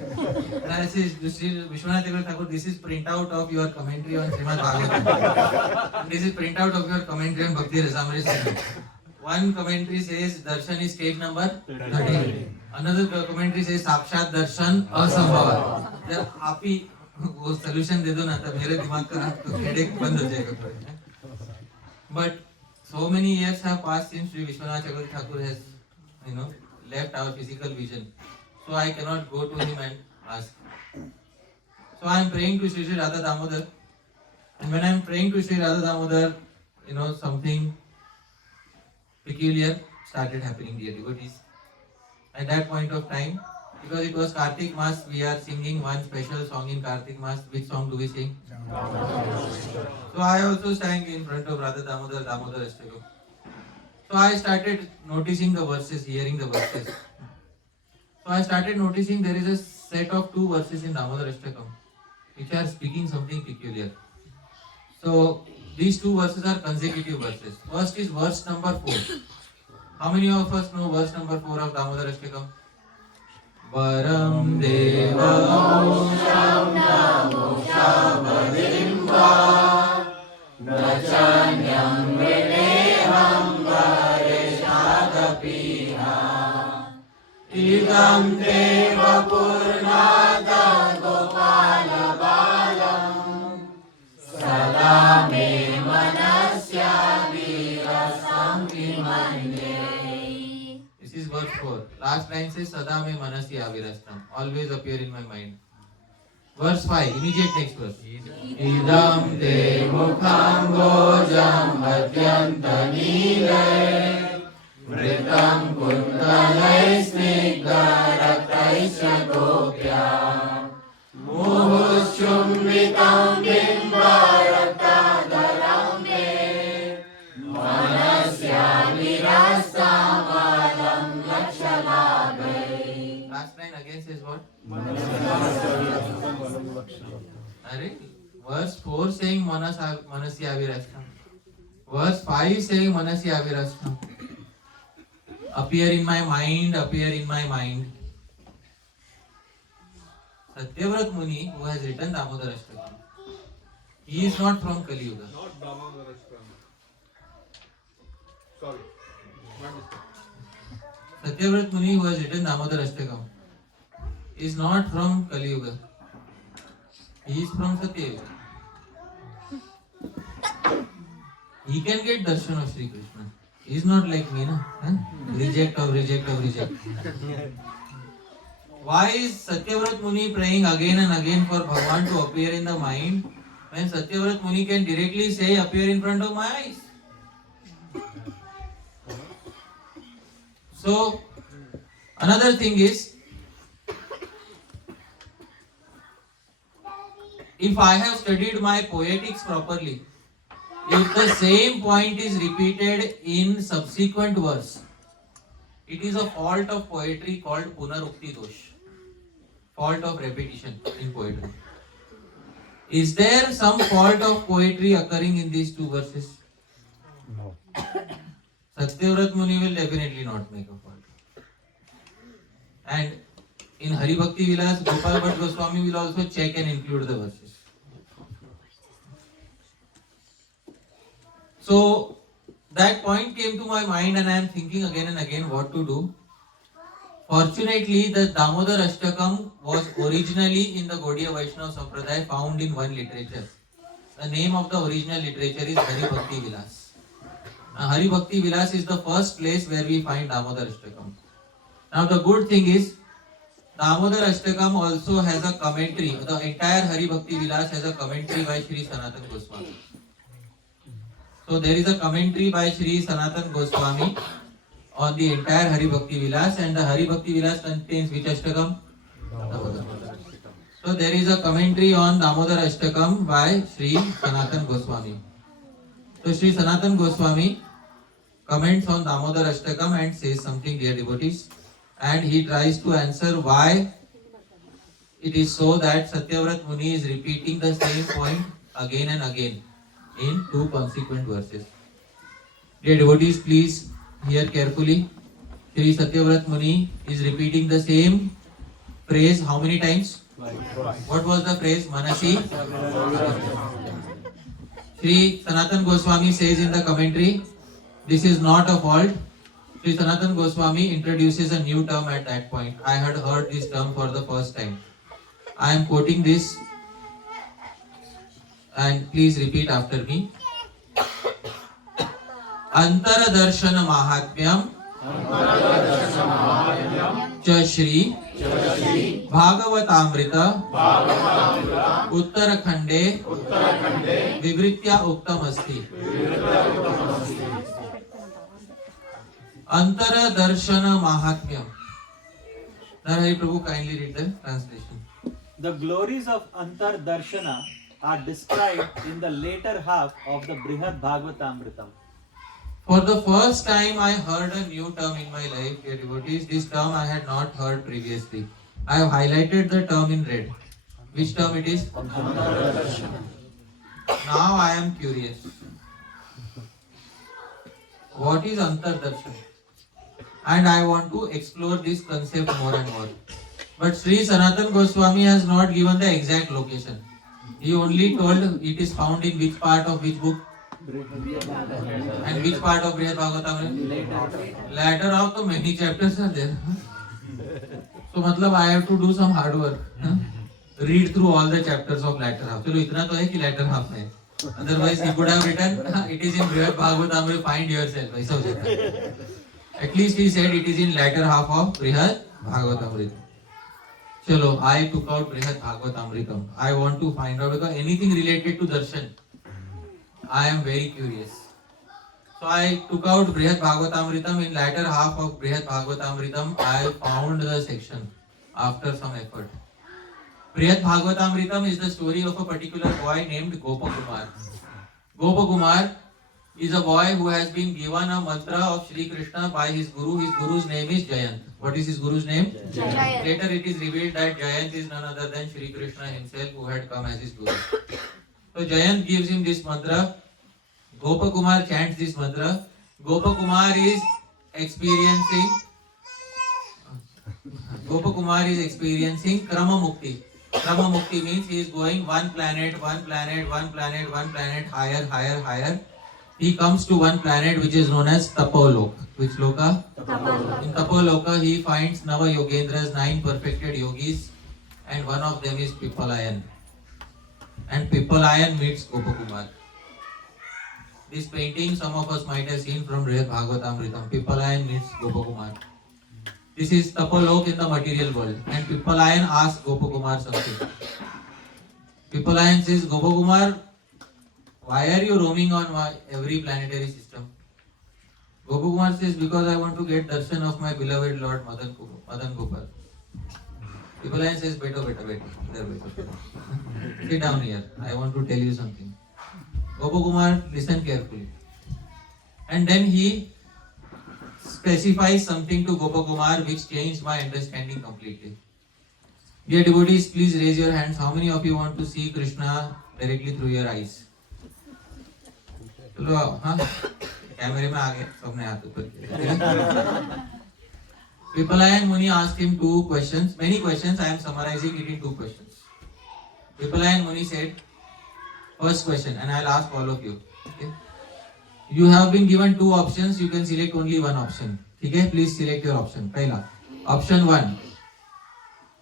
And I say, Shri Vishwanath Chakravarti Thakur, this is printout of your commentary on Srimad Bhagavatam. This is printout of your commentary on Bhakti Rasamrita. One commentary says darshan is stage number 13. Another commentary says sakshat darshan asambhavat. जब आप ही वो solution दे दो ना, तब मेरे दिमाग का headache बंद हो जाएगा थोड़ा. But so many years have passed since Sri Vishwanath Chakravarti Thakur has, left our physical vision. So I cannot go to him and ask. So I am praying to Sri Radha Damodar. And when I am praying to Sri Radha Damodar, something peculiar started happening, dear devotees. At that point of time, because it was Kartik Mas, we are singing one special song in Kartik Mas. Which song do we sing? So I also sang in front of Radha Damodar, Damodar Ashtakam. So I started noticing the verses, hearing the verses. So I started noticing there is a set of 2 verses in Damodar Ashtakam which are speaking something peculiar. So these 2 verses are consecutive verses. First is verse number 4. How many of us know verse number 4 of Damodar Ashtakam? Varam Deva Ausham Namushavadimba Nachanyam Vineham Vareshadapiha Idam Deva Purnada Gopala Balam Salame Manasya Virasam Vimanye. This is verse 4. Last line says Sada me manasi avirastam. Always appear in my mind. Verse 5. Immediate next verse. Idam te mukham gojam atyanta nile vritam kuntalai snigdha raktaisya gopya muhushumvitam bimba raktadaram me manasya virastam alam lakshalabai. Last line again says what? Verse 4 saying manasya avirastam. Verse 5 saying manasya avirastam. appear in my mind, appear in my mind. Satyavrat Muni, who has written Damodara Ashtakam, he is not from Kali Yuga. Not Damodara Ashtakam. Sorry. Not this. Satyavrat Muni, who has written Damodara Ashtakam, is not from Kali Yuga. He is from Satya Yuga. He can get darshan of Sri Krishna. He is not like me, na? Reject of reject of reject. Why is Satyavrat Muni praying again and again for Bhagavan to appear in the mind when Satyavrat Muni can directly say, appear in front of my eyes? So, another thing is, if I have studied my poetics properly, if the same point is repeated in subsequent verse, it is a fault of poetry called punarukti dosh. Fault of repetition in poetry. Is there some fault of poetry occurring in these two verses? No. Satyavrat Muni will definitely not make a fault. And in Hari Bhakti Vilas, Gopal Bhatt Goswami will also check and include the verses. So that point came to my mind and I am thinking again and again what to do. Fortunately, the Damodara Ashtakam was originally in the Gaudiya Vaishnava Sampradaya found in one literature. The name of the original literature is Hari Bhakti Vilas. Now, Hari Bhakti Vilas is the first place where we find Damodara Ashtakam. Now the good thing is, Damodara Ashtakam also has a commentary. The entire Hari Bhakti Vilas has a commentary by Sri Sanatana Goswami. So there is a commentary by Sri Sanatana Goswami on the entire Hari Bhakti Vilas, and the Hari Bhakti Vilas contains which Ashtakam? Damodara. So there is a commentary on Damodara Ashtakam by Sri Sanatana Goswami. So Sri Sanatana Goswami comments on Damodara Ashtakam and says something, dear devotees, and he tries to answer why it is so that Satyavrat Muni is repeating the same point again and again in two consequent verses. Dear devotees, please hear carefully. Sri Satyavrat Muni is repeating the same phrase how many times? What was the phrase? Manasi. Sri Sanatana Goswami says in the commentary, this is not a fault. Sri Sanatana Goswami introduces a new term at that point. I had heard this term for the first time. I am quoting this and please repeat after me. Antara Darshna Mahatmyam Cha Shri Bhagavatamrita Uttarakhande Vivritya Uktam Asti. Antara Darshana Mahatmyam. Narahari Prabhu, kindly read the translation. The glories of Antar Darshana are described in the later half of the Brihad Bhagavatamritam. For the first time I heard a new term in my life, dear devotees. This term I had not heard previously. I have highlighted the term in red. Which term it is? Now I am curious. What is Antardarshan? And I want to explore this concept more and more. But Sri Sanatana Goswami has not given the exact location. He only told it is found in which part of which book? And which part of Brihad Bhagavatamrita? Latter half, so many chapters are there. So matlab I have to do some hard work. Read through all the chapters of latter half. Chalo itna to hai ki latter half mein. Otherwise he could have written, it is in Brihad Bhagavatamrita, find yourself. Aisa ho jata hai. At least he said it is in latter half of Brihad Bhagavatamrita. Chalo, I took out Brihad Bhagavatamritam. I want to find out because anything related to darshan, I am very curious. So I took out Brihad Bhagavatamritam. In latter half of Brihad Bhagavatamritam, I found the section after some effort. Brihad Bhagavatamritam is the story of a particular boy named Gopakumar. Gopakumar is a boy who has been given a mantra of Sri Krishna by his guru. His guru's name is Jayant. What is his guru's name? Jayant. Later it is revealed that Jayant is none other than Sri Krishna himself who had come as his guru. So Jayant gives him this mantra. Gopakumar chants this mantra. Gopakumar is experiencing Gopakumar is experiencing Krama Mukti. Krama Mukti means he is going one planet higher. He comes to one planet which is known as Tapolok. Which loka? Tapoloka. In Tapoloka he finds Nava Yogendras, 9 perfected yogis, and one of them is Pippalayan. And Pippalayan meets Gopakumar. This painting some of us might have seen from Bhagavatamritam. Pippalayan meets Gopakumar. This is Tapolok in the material world. And Pippalayan asks Gopakumar something. Pippalayan says, Gopakumar, why are you roaming on every planetary system? Gopakumar says, because I want to get darshan of my beloved Lord Madan Gopal. Pippalayan says, beto. Sit down here. I want to tell you something. Gopakumar, listen carefully. And then he specifies something to Gopakumar which changed my understanding completely. Dear devotees, please raise your hands. How many of you want to see Krishna directly through your eyes? चलो हाँ कैमरे में आ गए सबने हाथ ऊपर किया. Pippalayan Muni asked him 2 questions, many questions. I am summarizing it in 2 questions. Pippalayan Muni said, first question, and I will ask all of you. Okay? You have been given 2 options. You can select only one option. Okay? Please select your option. Pehla. Option 1.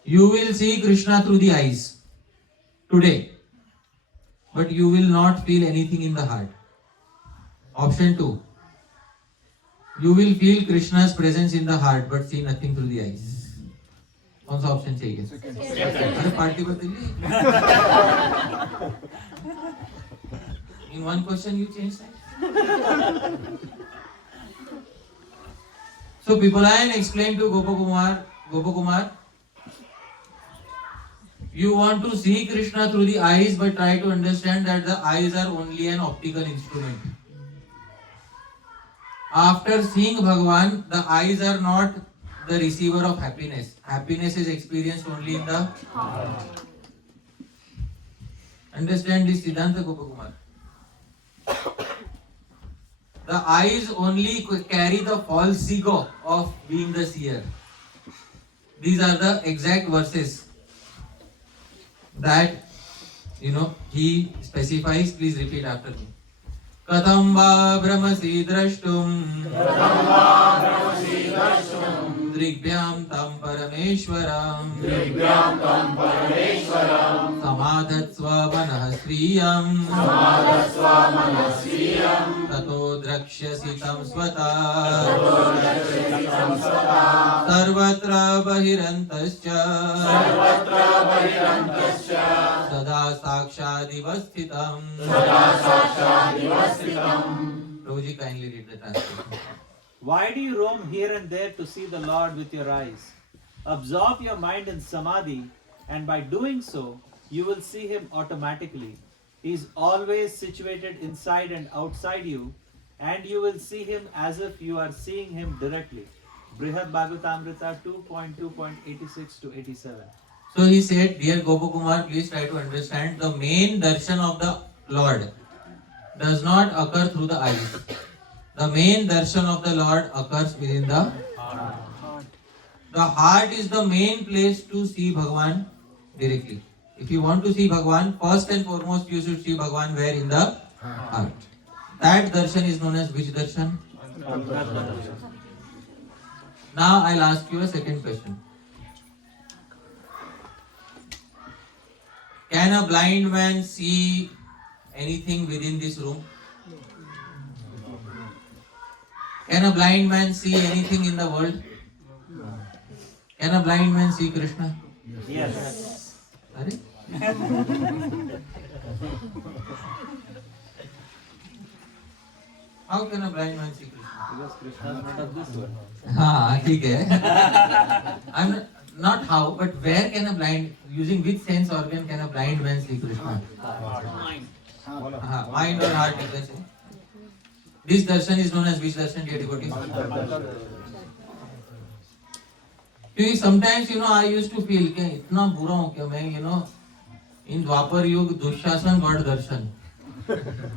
You will see Krishna through the eyes today, but you will not feel anything in the heart. Option 2. You will feel Krishna's presence in the heart, but see nothing through the eyes. कौन सा option चाहिए? अरे party बदलिए. In one question you change that. So Pippalayan explained to Gopakumar, you want to see Krishna through the eyes, but try to understand that the eyes are only an optical instrument. After seeing Bhagavan, the eyes are not the receiver of happiness. Happiness is experienced only in the heart. Understand this Siddhanta, Gopakumar. The eyes only carry the false ego of being the seer. These are the exact verses that he specifies. Please repeat after me. Katham va brahmasi drashtum Drigbhyam tam parameshwaram Samadhatsva manah sriyam Tato drakshasi tam svata Sarvatra bahirantascha Sada sakshadivasthitam. Prabhuji, kindly read the translation. Why do you roam here and there to see the Lord with your eyes? Absorb your mind in samadhi, and by doing so, you will see Him automatically. He is always situated inside and outside you, and you will see Him as if you are seeing Him directly. Brihad Bhagavatamrita 2.2.86 to 87. So he said, dear Gopakumar, please try to understand, the main darshan of the Lord does not occur through the eyes. The main darshan of the Lord occurs within the heart. The heart is the main place to see Bhagavan directly. If you want to see Bhagavan, first and foremost you should see Bhagavan where? In the heart. That darshan is known as which darshan? Now I'll ask you a second question. Can a blind man see anything within this room? Can a blind man see anything in the world? Can a blind man see Krishna? Yes. Are? How can a blind man see Krishna? Because Krishna is not of this world. हाँ ठीक है. I'm not how, but where can a blind, using which sense organ can a blind man see Krishna? Mind. Mind or heart, you can say. This darshan is known as which darshan, dear devotees? Because sometimes I used to feel कि इतना बुरा हूँ क्या मैं in Dwapar Yug Dushyasan got darshan.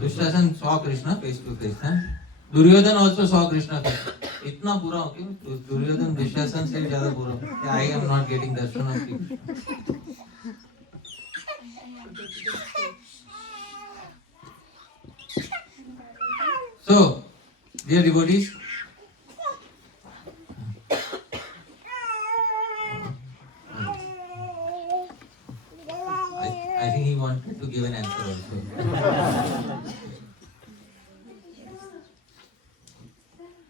Dushyasan saw Krishna face to face. Duryodhan also saw Krishna face. इतना बुरा हूँ कि दुर्योधन दुशासन से ज्यादा बुरा हूँ. I am not getting darshan of Krishna. So, dear devotees, I think he wanted to give an answer also.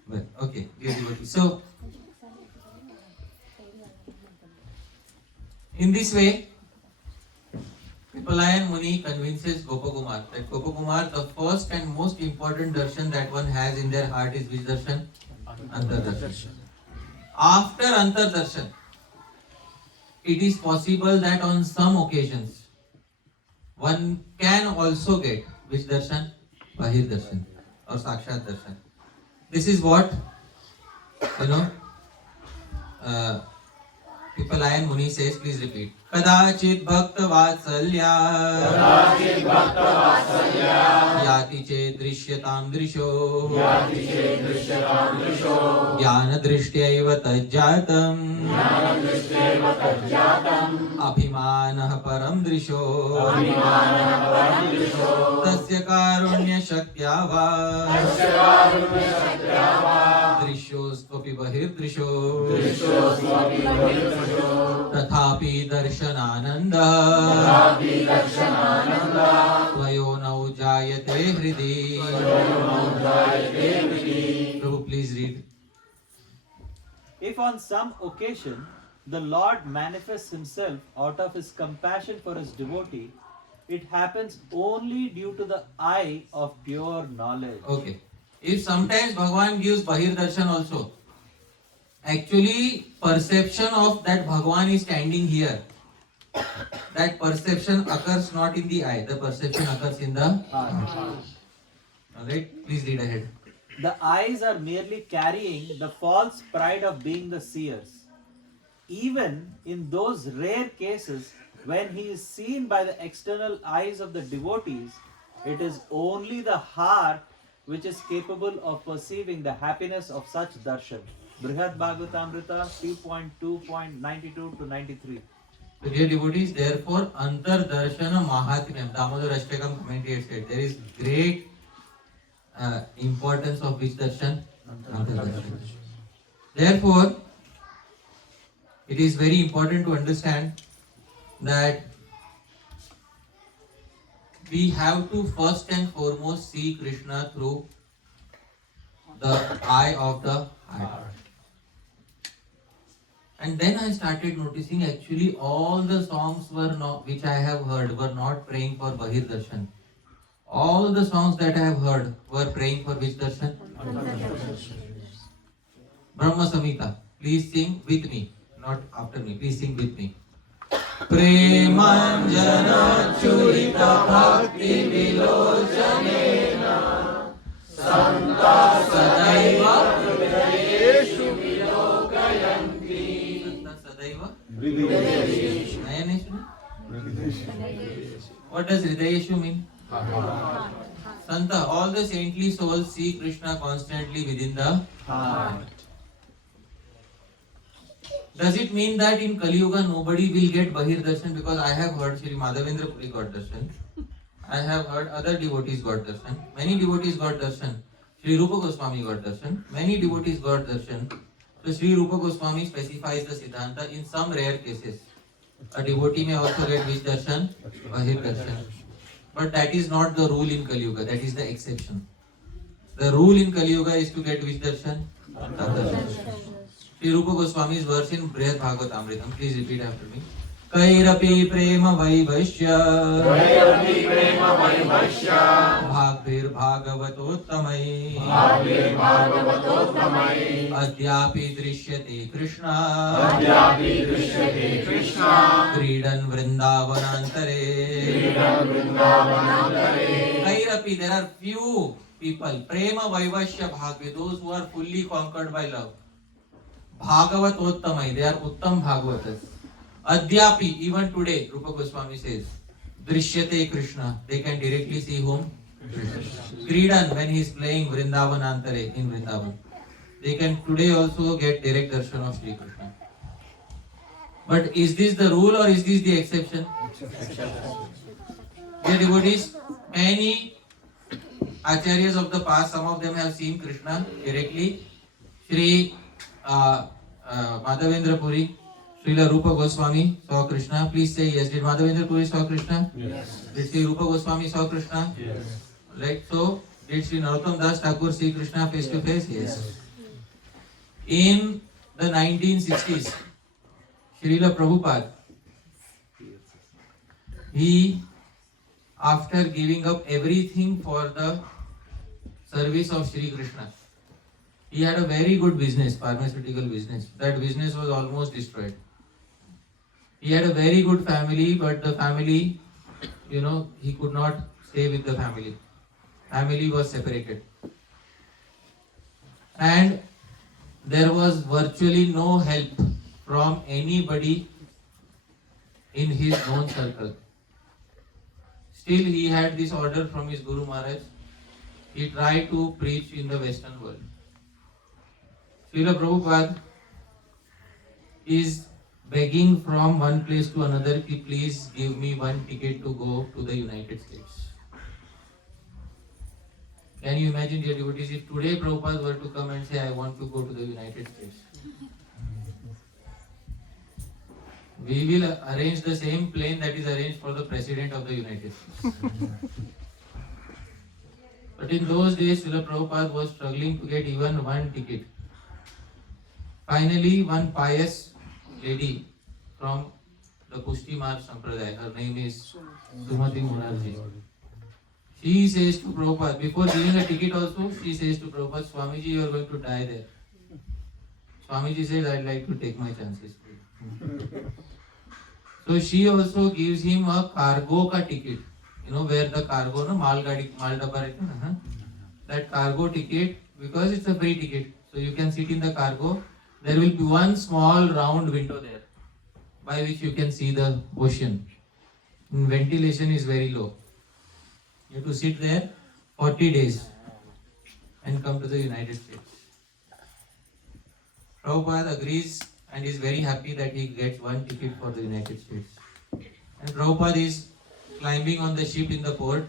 But okay, dear devotees. So, in this way, Pipalayan Muni convinces Gopakumar that Gopakumar, the first and most important darshan that one has in their heart is which darshan? Antardarshan. After Antardarshan, it is possible that on some occasions one can also get which darshan? Bahir darshan or Sakshat darshan. This is what Pipalayan Muni says. Please repeat. Kadachit bhakta vatsalya yati che drishyatam drisho jnana drishyaiva tajjatam abhimanah param drisho tasya karunya shaktya va drishyostvapi bahir drisho तथापि दर्शनानंद त्वयो नौ जायते हृदि. Prabhu, please read. If on some occasion the Lord manifests himself out of his compassion for his devotee, it happens only due to the eye of pure knowledge. Okay. If sometimes Bhagavan gives Bahir Darshan also, actually perception of that Bhagavan is standing here. That perception occurs not in the eye, the perception occurs in the heart. Alright, please read ahead. The eyes are merely carrying the false pride of being the seers. Even in those rare cases when he is seen by the external eyes of the devotees, it is only the heart which is capable of perceiving the happiness of such darshan. Brihad Bhagavatamrita 2.2.92 to 93. So dear devotees, therefore, Antar Darshana Mahatmyam, Damodara Ashtakam commentary said, there is great importance of which darshan? Antar Darshan. Therefore, it is very important to understand that we have to first and foremost see Krishna through the eye of the heart. And then I started noticing actually all the songs which I have heard were not praying for Bahir Darshan. All the songs that I have heard were praying for which darshan? Brahma Samhita. Please sing with me, not after me. Please sing with me. Premanjana Churita Bhakti Vilochanena Santa Sadaiva Hridayeshu Vilokayanti. Santa Sadaiva Hridayeshu. What does Hridayeshu mean? Santa, all the saintly souls see Krishna constantly within the heart. Does it mean that in Kali Yuga nobody will get Bahir Darshan? Because I have heard Sri Madhavendra Puri got Darshan. I have heard other devotees got Darshan. Many devotees got Darshan. Sri Rupa Goswami got Darshan. Many devotees got Darshan. So Sri Rupa Goswami specifies the Siddhanta in some rare cases. A devotee may also get which Darshan? Bahir Darshan. But that is not the rule in Kali Yuga. That is the exception. The rule in Kali Yuga is to get which Darshan? Antar Darshan. Sri Rupa Goswami's verse in Brihad Bhagavatamritam. Please repeat after me. Kairapi prema vaivashya bhagvir bhagavatottamai adyapi drishyate Krishna kridan vrindavanantare. Kairapi, there are few people. Prema vaivashya bhagvi, those who are fully conquered by love. Bhagavatottamai, they are Uttam Bhagavatas. Adyapi, even today, Rupa Goswami says, Drishyate Krishna, they can directly see whom? Krishna. Kridan, when he is playing Vrindavan Antare in Vrindavan. they can today also get direct darshan of Sri Krishna. But is this the rule or is this the exception? Dear devotees, many acharyas of the past, some of them have seen Krishna directly. Shri Madhavendra Puri, Srila Rupa Goswami saw Krishna. Please say yes. Did Madhavendra Puri saw Krishna? Yes. Did Sri Rupa Goswami saw Krishna? Yes. Right. So, did Sri Narottam Das Thakur see Krishna face to face? Yes. In the 1960s, Srila Prabhupada, he, after giving up everything for the service of Sri Krishna, he had a very good business, pharmaceutical business. That business was almost destroyed. He had a very good family, but the family, he could not stay with the family. Family was separated. And there was virtually no help from anybody in his known circle. Still, he had this order from his Guru Maharaj. He tried to preach in the Western world. Srila Prabhupada is begging from one place to another, please give me one ticket to go to the United States. Can you imagine, dear devotees, if today Prabhupada were to come and say, I want to go to the United States? We will arrange the same plane that is arranged for the President of the United States. But in those days, Srila Prabhupada was struggling to get even one ticket. Finally, one pious lady from the Pushti Marg Sampradaya, her name is Sumati Murarji. She says to Prabhupada, before giving a ticket also, she says to Prabhupada, Swamiji, you are going to die there. Swamiji says, I'd like to take my chances. So she also gives him a cargo ka ticket. Where the cargo, mal dabba, that cargo ticket, because it's a free ticket, so you can sit in the cargo. There will be one small round window there, by which you can see the ocean. Ventilation is very low. You have to sit there 40 days and come to the United States. Prabhupada agrees and is very happy that he gets one ticket for the United States. And Prabhupada is climbing on the ship in the port.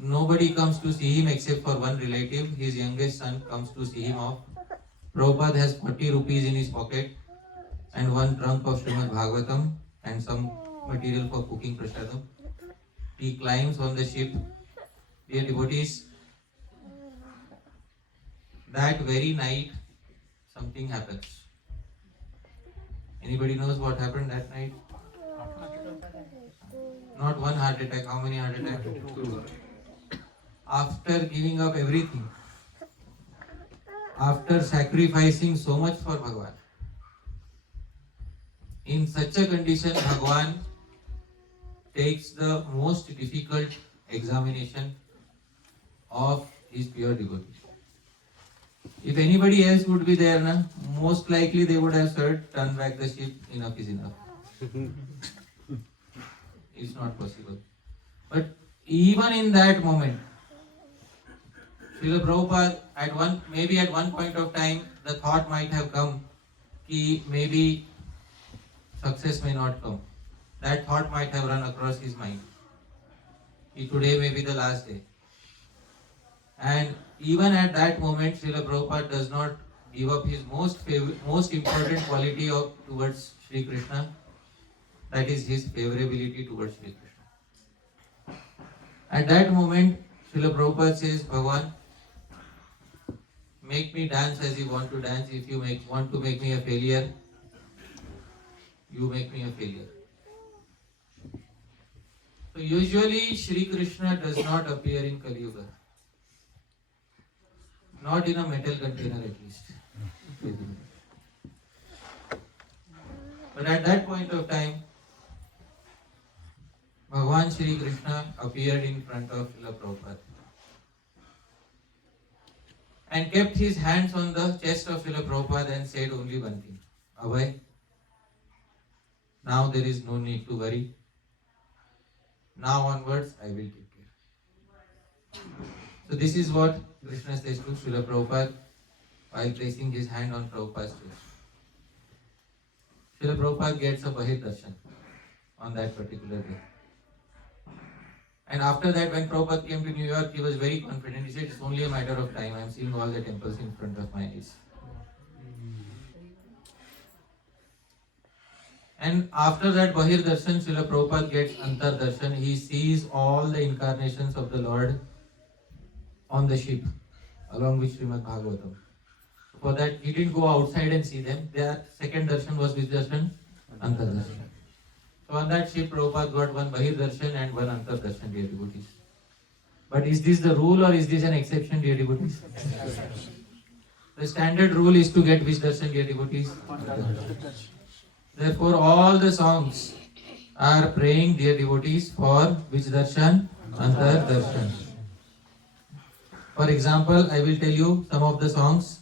Nobody comes to see him except for one relative. His youngest son comes to see him off. Prabhupada has 40 rupees in his pocket and one trunk of Srimad Bhagavatam and some material for cooking prasadam. He climbs on the ship. Dear devotees, that very night something happens. Anybody knows what happened that night? Not one heart attack. How many heart attacks? Two. After giving up everything, after sacrificing so much for Bhagavan, in such a condition, Bhagavan takes the most difficult examination of his pure devotee. If anybody else would be there, most likely they would have said, turn back the ship, enough is enough. It's not possible. But even in that moment, Srila Prabhupada, maybe at one point of time, the thought might have come, कि maybe success may not come. That thought might have run across his mind. Today may be the last day. And even at that moment, Srila Prabhupada does not give up his most important quality towards Sri Krishna. That is his favorability towards Sri Krishna. At that moment, Srila Prabhupada says, Bhagavan, make me dance as you want to dance. If you want to make me a failure, you make me a failure. So usually Sri Krishna does not appear in Kali Yuga. Not in a metal container at least. But at that point of time, Bhagavan Shri Krishna appeared in front of Srila Prabhupada and kept his hands on the chest of Srila Prabhupada and said only one thing, Abhay, now there is no need to worry. Now onwards, I will take care. So this is what Krishna says to Srila Prabhupada. Why by placing his hand on Prabhupada's chest. Srila Prabhupada gets a Bahir Darshan on that particular day. And after that, when Prabhupada came to New York, he was very confident. He said, it's only a matter of time. I am seeing all the temples in front of my eyes. And after that Bahir Darshan, Srila Prabhupada gets Antar Darshan. He sees all the incarnations of the Lord on the ship, along with Srimad Bhagavatam. For that, he didn't go outside and see them. Their second darshan was which darshan? Antar Darshan. So on that ship, Prabhupada got one Bahir Darshan and one Antar Darshan, dear devotees. But is this the rule or is this an exception, dear devotees? The standard rule is to get which darshan, dear devotees? Therefore, all the songs are praying, dear devotees, for which darshan? Antar Darshan. For example, I will tell you some of the songs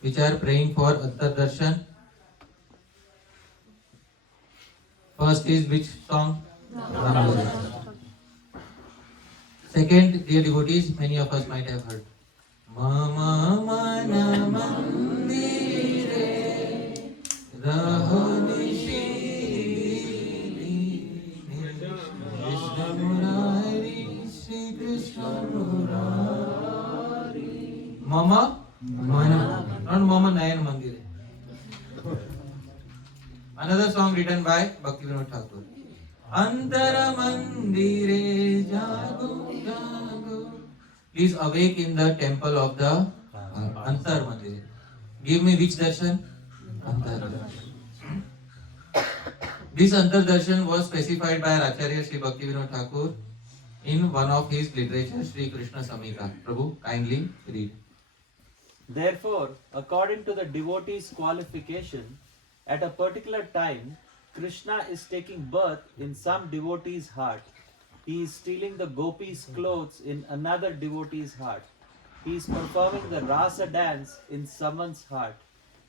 which are praying for Antar Darshan. First is which song? Damodara. Second, dear devotees, many of us might have heard. Mama mana mandire rahani shri Krishna Murari Shri Krishna Murari. Mama mana, not Mama Nayan Mandire. Another song written by Bhaktivinoda Thakur. Antara mandire jago jago. Please awake in the temple of the Antar Mandir. Give me which darshan? Antar Darshan. This Antar Darshan was specified by our Acharya Sri Bhaktivinoda Thakur in one of his literature, Sri Krishna Samhita. Prabhu, kindly read. Therefore, according to the devotee's qualification, at a particular time, Krishna is taking birth in some devotee's heart. He is stealing the gopi's clothes in another devotee's heart. He is performing the rasa dance in someone's heart.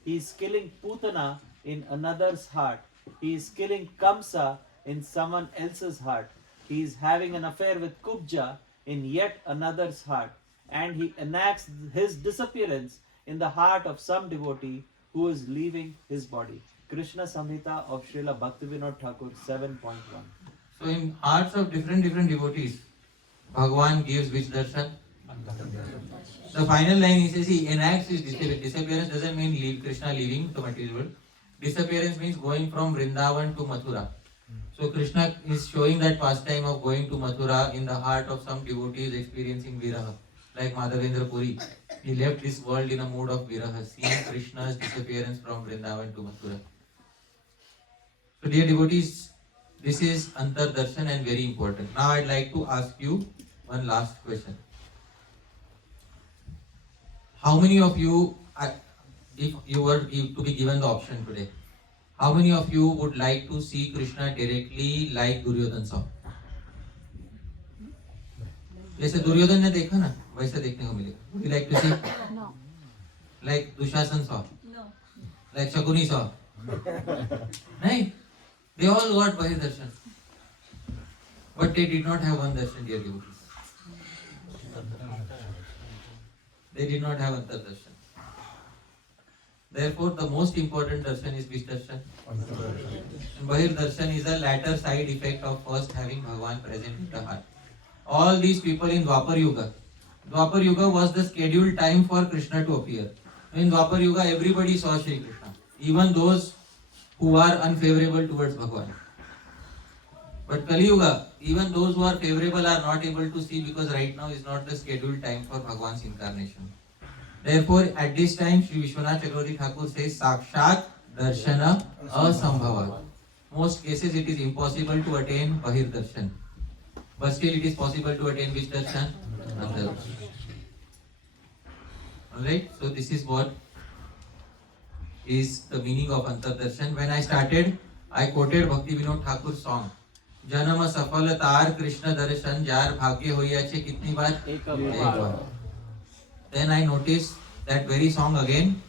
He is killing Putana in another's heart. He is killing Kamsa in someone else's heart. He is having an affair with Kubja in yet another's heart. And he enacts his disappearance in the heart of some devotee who is leaving his body. Krishna Samhita of Srila Bhaktivinoda Thakur 7.1. So in hearts of different devotees, Bhagavan gives which darshan? The final line he says he enacts his disappearance. Disappearance doesn't mean leave, Krishna leaving the material world. Disappearance means going from Vrindavan to Mathura. So Krishna is showing that pastime of going to Mathura in the heart of some devotees experiencing viraha. Like Madhavendra Puri. He left this world in a mood of viraha, seeing Krishna's disappearance from Vrindavan to Mathura. So dear devotees, this is Antar Darshan and very important. Now I'd like to ask you one last question. How many of you, if you were to be given the option today, how many of you would like to see Krishna directly like Duryodhan saw? जैसे दुर्योधन ने देखा ना वैसे देखने को मिलेगा. Would you like to see? No. Like Dushasan saw? No. Like Shakuni saw? Right? They all got Bahir Darshan. But they did not have one darshan, dear devotees. They did not have Antar Darshan. Therefore, the most important darshan is which darshan? And Bahir Darshan is a latter side effect of first having Bhagavan present in the heart. All these people in Dwapar Yuga was the scheduled time for Krishna to appear. In Dwapar Yuga, everybody saw Shri Krishna, even those who are unfavorable towards Bhagavan. But Kali Yuga, even those who are favorable are not able to see because right now is not the scheduled time for Bhagavan's incarnation. Therefore, at this time, Sri Vishwanath Chakravarti Thakur says, Sakshat Darshana Asambhava. Most cases it is impossible to attain Bahir Darshan. But still it is possible to attain which darshan? Antar Darshan. Alright, so this is what is the meaning of Antar Darshan. When I started, I quoted Bhaktivinoda Thakur's song. Janama Safal Tar Krishna Darshan Jar Bhagya Hoyache Kitni Baar? Ek baar. Then I noticed that very song again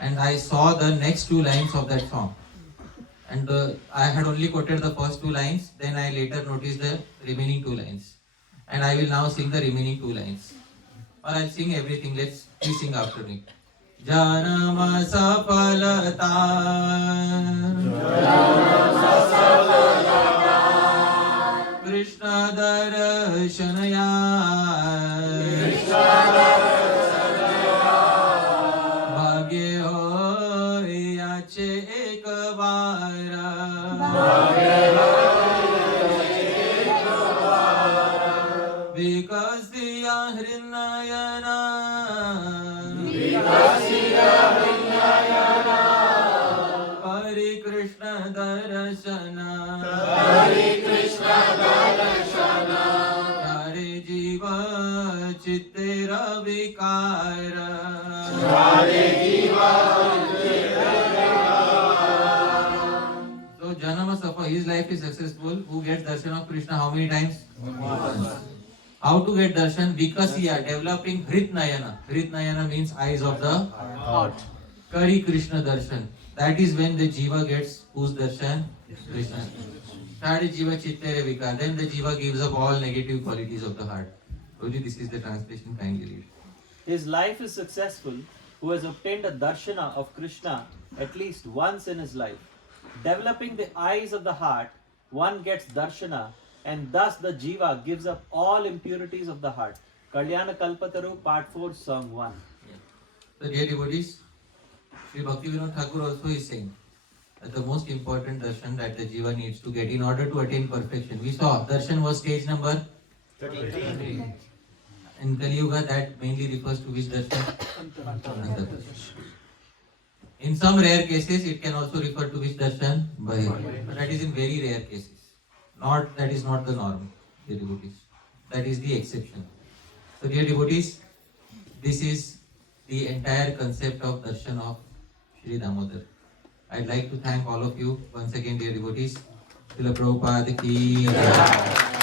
and I saw the next two lines of that song. And I had only quoted the first two lines, then I later noticed the remaining two lines. And I will now sing the remaining two lines. Or I'll sing everything, please sing after me. जन्म सफलता कृष्ण दर्शनया भाग्य हो याचे एक बार विकसिया हृनयना हरे कृष्ण दर्शन हरे जीव चित्ते विकार So Janama Safa, his life is successful. Who gets darshan of Krishna how many times? Once. How to get darshan? Vikasiya, developing Hrit Nayana. Hrit Nayana means eyes of the heart. Kari Krishna darshan. That is when the jiva gets whose darshan? Krishna. Third jiva chitte vikar. Then the jiva gives up all negative qualities of the heart. Only this is the translation. Kindly read. His life is successful who has obtained a darshana of Krishna at least once in his life. Developing the eyes of the heart, one gets darshana, and thus the jiva gives up all impurities of the heart. Kalyana Kalpataru, Part 4, Song 1. So dear devotees, Sri Bhaktivinoda Thakur also is saying that the most important darshan that the jiva needs to get in order to attain perfection. We saw darshan was stage number 13. In Kali Yuga, that mainly refers to which darshan? Another darshan. In some rare cases, it can also refer to which darshan? Bahir. But that is in very rare cases. That is not the norm, dear devotees. That is the exception. So dear devotees, this is the entire concept of darshan of Shri Damodar. I'd like to thank all of you once again, dear devotees. Srila Prabhupada ki jai.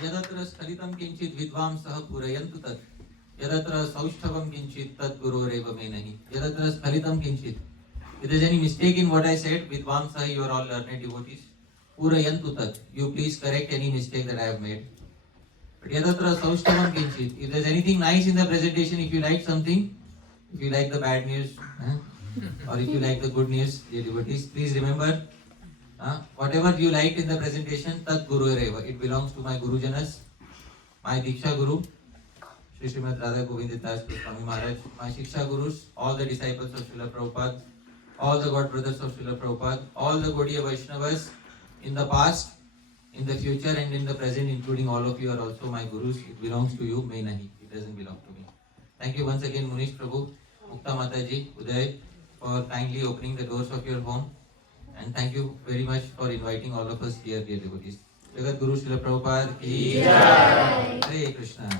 यदत्र स्खलितं किंचित विद्वांसः पूरयन्तु तत् यदत्र सौष्ठवं किंचित तत् गुरोरेव मे नहि यदत्र स्खलितं किंचित. If there is any mistake in what I said, vidvamsah, you are all learned devotees, पूरयन्तु तत्, you please correct any mistake that I have made. But yadatra sෞષ્ઠવಂ किंचित, if there is anything nice in the presentation, if you like something, if you like the bad news, or if you like the good news, dear devotees, please remember, whatever you liked in the presentation, tat guru reva. It belongs to my Gurujanas, my Diksha Guru, Sri Srimad Radha Govinda Das Swami Maharaj, my Shiksha Gurus, all the disciples of Srila Prabhupada, all the God brothers of Srila Prabhupada, all the Gaudiya Vaishnavas in the past, in the future, and in the present, including all of you are also my Gurus. It belongs to you, may nahi. It doesn't belong to me. Thank you once again, Munish Prabhu, Mukta Mataji, Uday, for kindly opening the doors of your home. And thank you very much for inviting all of us here, dear devotees. Jagat Guru Srila Prabhupada ki jai. Hare Krishna.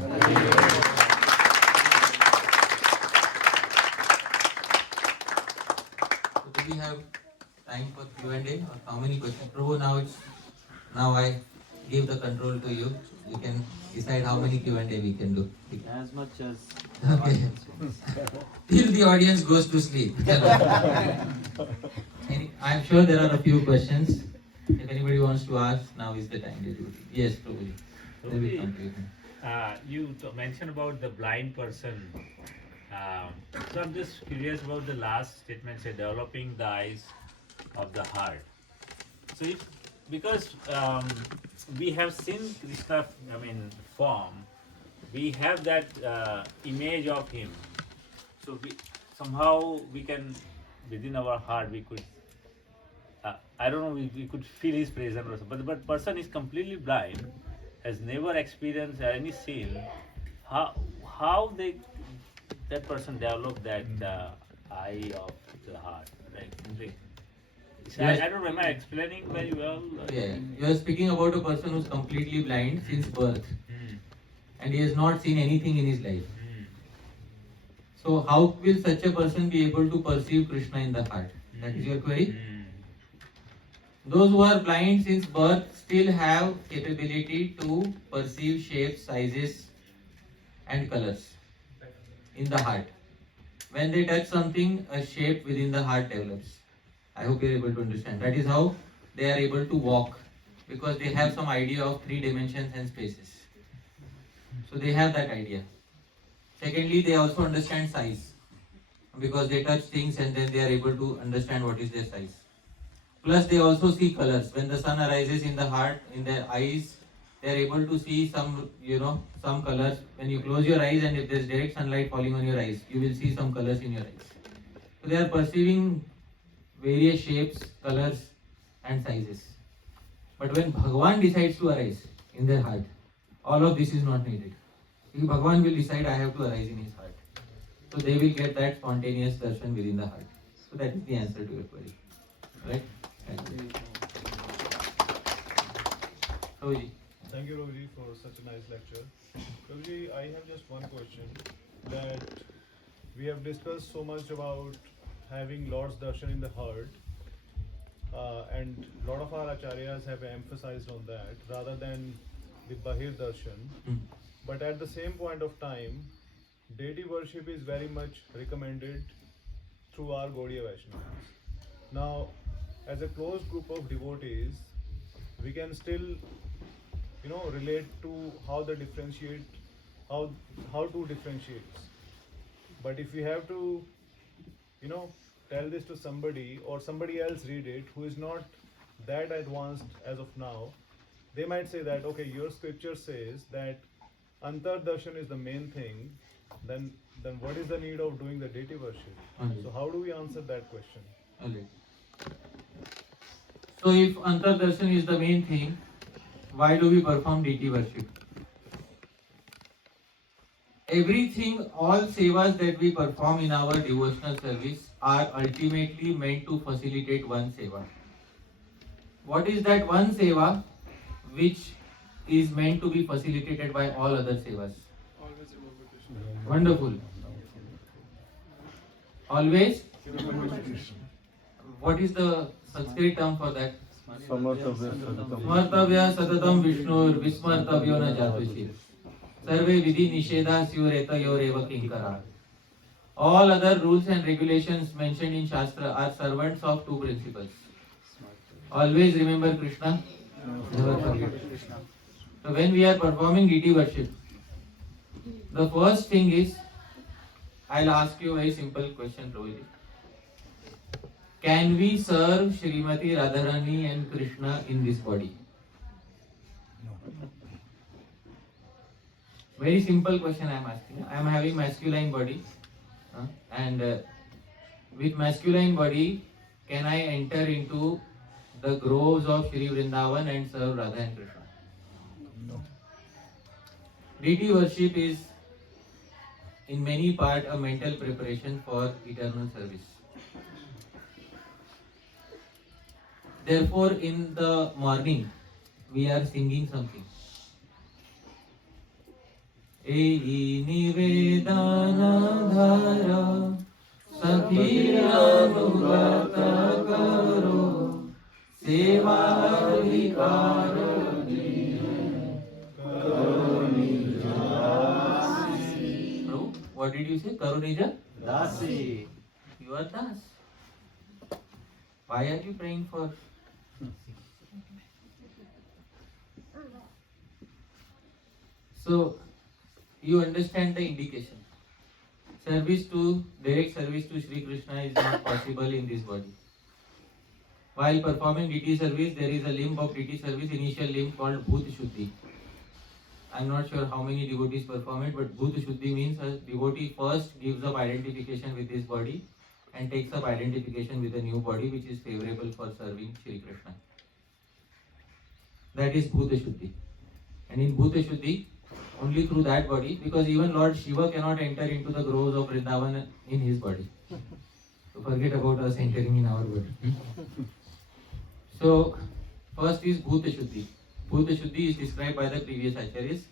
So do we have time for Q&A or how many questions? Prabhu, now I give the control to you. You can decide how many Q&A we can do. As much as Okay. Till the audience goes to sleep. I am sure there are a few questions. If anybody wants to ask, now is the time. Yes, Prabhuji. Then we come to you. You mentioned about the blind person. So I'm just curious about the last statement, say developing the eyes of the heart. So because we have seen Krishna, form, we have that image of him. So somehow we can, within our heart, we could, I don't know, we could feel his presence also. But person is completely blind, has never experienced any sin. How that person develop that eye of the heart? Right? I don't know, am I explaining very well? Yeah, you are speaking about a person who is completely blind since birth. And he has not seen anything in his life. So how will such a person be able to perceive Krishna in the heart? That is your query? Those who are blind since birth still have capability to perceive shapes, sizes and colors in the heart. When they touch something, a shape within the heart develops. I hope you are able to understand. That is how they are able to walk, because they have some idea of 3 dimensions and spaces. So they have that idea. Secondly, they also understand size because they touch things and then they are able to understand what is their size. Plus, they also see colors. When the sun arises in the heart, in their eyes, they are able to see some colors. When you close your eyes and if there is direct sunlight falling on your eyes, you will see some colors in your eyes. So they are perceiving various shapes, colors, and sizes. But when Bhagavan decides to arise in their heart, all of this is not needed. If Bhagavan will decide, I have to arise in his heart. So they will get that spontaneous darshan within the heart. So that is the answer to your query. Right? Thank you. Prabhuji. Thank you, Prabhuji, for such a nice lecture. Prabhuji, I have just one question. That we have discussed so much about having Lord's darshan in the heart, and a lot of our acharyas have emphasized on that rather than the Bahir darshan. But at the same point of time, deity worship is very much recommended through our Gaudiya Vaishnavas. Now, as a close group of devotees, we can still, relate to how to differentiate. But if we have to, tell this to somebody or somebody else read it who is not that advanced as of now, they might say that, okay, your scripture says that Antar Darshan is the main thing, then what is the need of doing the deity worship? So how do we answer that question? Okay. So if Antar Darshan is the main thing, why do we perform deity worship? Everything, all sevas that we perform in our devotional service are ultimately meant to facilitate one seva. What is that one seva which is meant to be facilitated by all other sevas? Always remember Krishna. Wonderful. Always? What is the Sanskrit term for that? Smartavya satatam Vishnur vismartavyo na jatushit. Sarve vidhi nishedha syureta yoreva kinkara. All other rules and regulations mentioned in Shastra are servants of two principles. Always remember Krishna, never forget Krishna. So when we are performing deity worship, the first thing is, I'll ask you a very simple question, Prabhuji. Can we serve Srimati Radharani and Krishna in this body? Very simple question I am asking. I am having masculine body, and with masculine body, can I enter into the groves of Shri Vrindavan and serve Radha and Krishna? No. Deity worship is in many part a mental preparation for eternal service. Therefore, in the morning, we are singing something. Ei nivedana dhara sakhiranu karo seva adhikara Prabhu, what did you say? Karunija? Dasi. You are Das. Why are you praying for? So, you understand the indication. Direct service to Sri Krishna is not possible in this body. While performing deity service, there is a limb of deity service, initial limb called Bhut Shuddhi. I am not sure how many devotees perform it, but Bhut Shuddhi means a devotee first gives up identification with this body and takes up identification with a new body which is favorable for serving Sri Krishna. That is Bhuta Shuddhi. And in Bhuta Shuddhi, only through that body, because even Lord Shiva cannot enter into the groves of Vrindavan in his body. So forget about us entering in our body. So, first is Bhuta Shuddhi. Bhuta Shuddhi is described by the previous acharyas.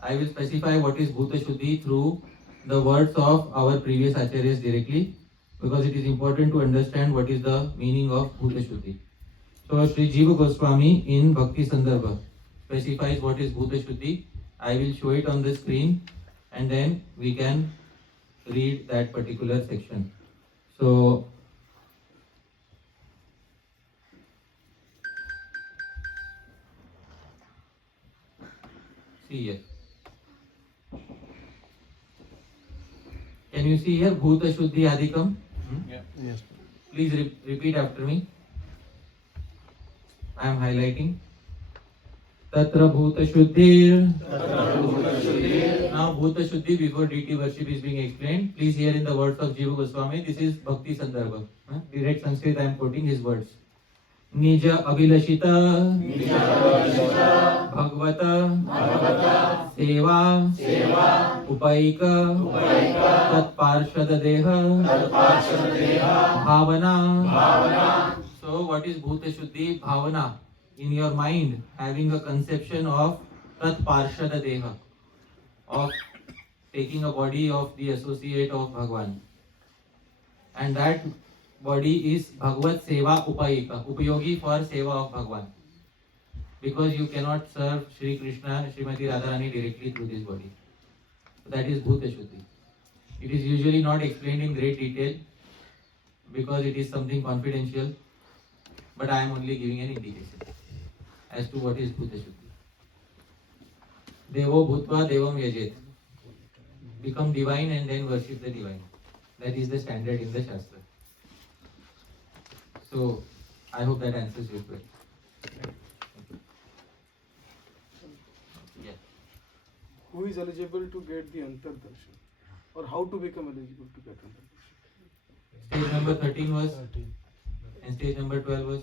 I will specify what is Bhuta Shuddhi through the words of our previous acharyas directly, because it is important to understand what is the meaning of Bhuta Shuddhi. So Sri Jiva Goswami in Bhakti Sandarbha specifies what is Bhuta Shuddhi. I will show it on the screen and then we can read that particular section. So see here. Can you see here Bhuta Shuddhi Adhikam? Yes. Please repeat after me. I am highlighting. Tatra Bhuta Shuddhir. Now Bhuta Shuddhi before deity worship is being explained. Please hear in the words of Jiva Goswami. This is Bhakti Sandarbha. Direct Sanskrit I am quoting his words. Nija Abhilashita Bhagavata Seva Upaika Tat Parshad Deha Bhavana. So what is Bhuta Shuddhi? Bhavana. In your mind, having a conception of Tat Parshad Deha, of taking a body of the associate of Bhagwan. And that body is Bhagavad Seva Upayika, Upayogi for Seva of Bhagwan. Because you cannot serve Sri Krishna, Srimati Radharani directly through this body. So that is Bhuta Shuddhi. It is usually not explained in great detail because it is something confidential, but I am only giving an indication as to what is Bhuta Shuddhi. Devo Bhutva Devam Yajet. Become divine and then worship the divine. That is the standard in the Shastra. So, I hope that answers your question. Yeah. Who is eligible to get the Antardarshan? Or how to become eligible to get Antardarshan? Stage number 13 was, and stage number 12 was.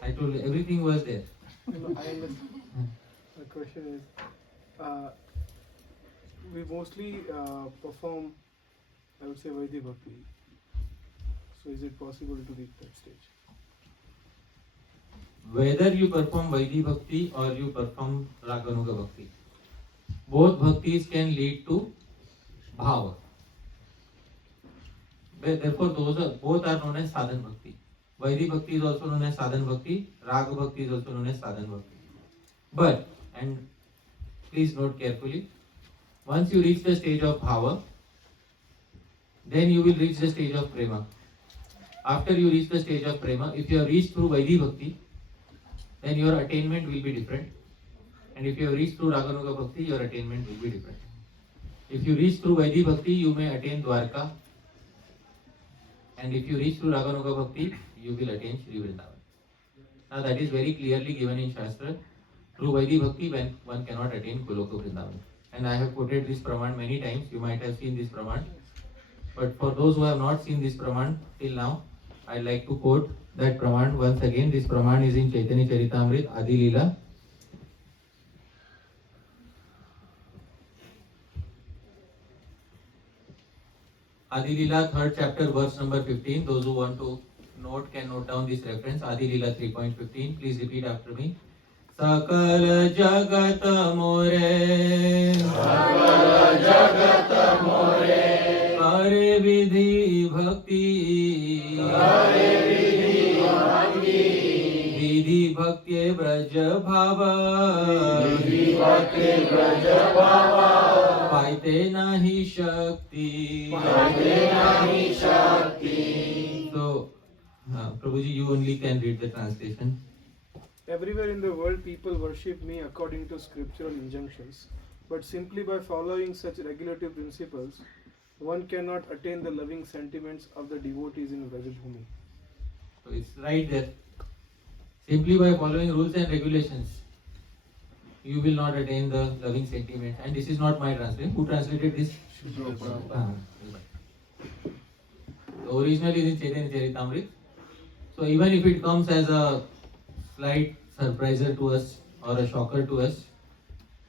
I told you everything was there. No, I understand. The question is, we mostly perform, I would say, Vaidhi Bhakti. So is it possible to reach that stage? Whether you perform Vaidhi Bhakti or you perform Raganuga Bhakti, both bhaktis can lead to bhava. Therefore, both are known as sadhan bhakti. Vaidhi Bhakti is also known as sadhan bhakti. Raga Bhakti is also known as sadhan bhakti. But, and please note carefully, once you reach the stage of bhava, then you will reach the stage of prema. After you reach the stage of prema, if you have reached through Vaidhi Bhakti, then your attainment will be different. And if you have reached through Raganuga Bhakti, your attainment will be different. If you reach through Vaidhi Bhakti, you may attain Dwarka. And if you reach through Raganuga Bhakti, you will attain Sri Vrindavan. Now that is very clearly given in Shastra. Through Vaidhi Bhakti, when one cannot attain Goloka Vrindavan. And I have quoted this Praman many times. You might have seen this Praman. But for those who have not seen this Praman till now, I'd like to quote that Praman once again. This Praman is in Chaitanya Charitamrita, Adi Leela. Adi Leela, 3rd chapter, verse number 15. Those who want to note can note down this reference. Adi Leela 3.15. Please repeat after me. Sakal Jagat More. Sakal Jagat More. Kare Vidhi Bhakti. Kare Vidhi Bhakti. Vidhi Bhakti Braja Bhava. Vidhi Bhakti Braja Bhava. Paite nahi Shakti. Paite nahi Shakti. So, Prabhuji, you only can read the translation. Everywhere in the world, people worship me according to scriptural injunctions. But simply by following such regulative principles, one cannot attain the loving sentiments of the devotees in Vrajabhumi. So it's right there. Simply by following rules and regulations, you will not attain the loving sentiment. And this is not my translation. Who translated this? The original is in Chaitanya Charitamrita. So even if it comes as a slight surpriser to us or a shocker to us,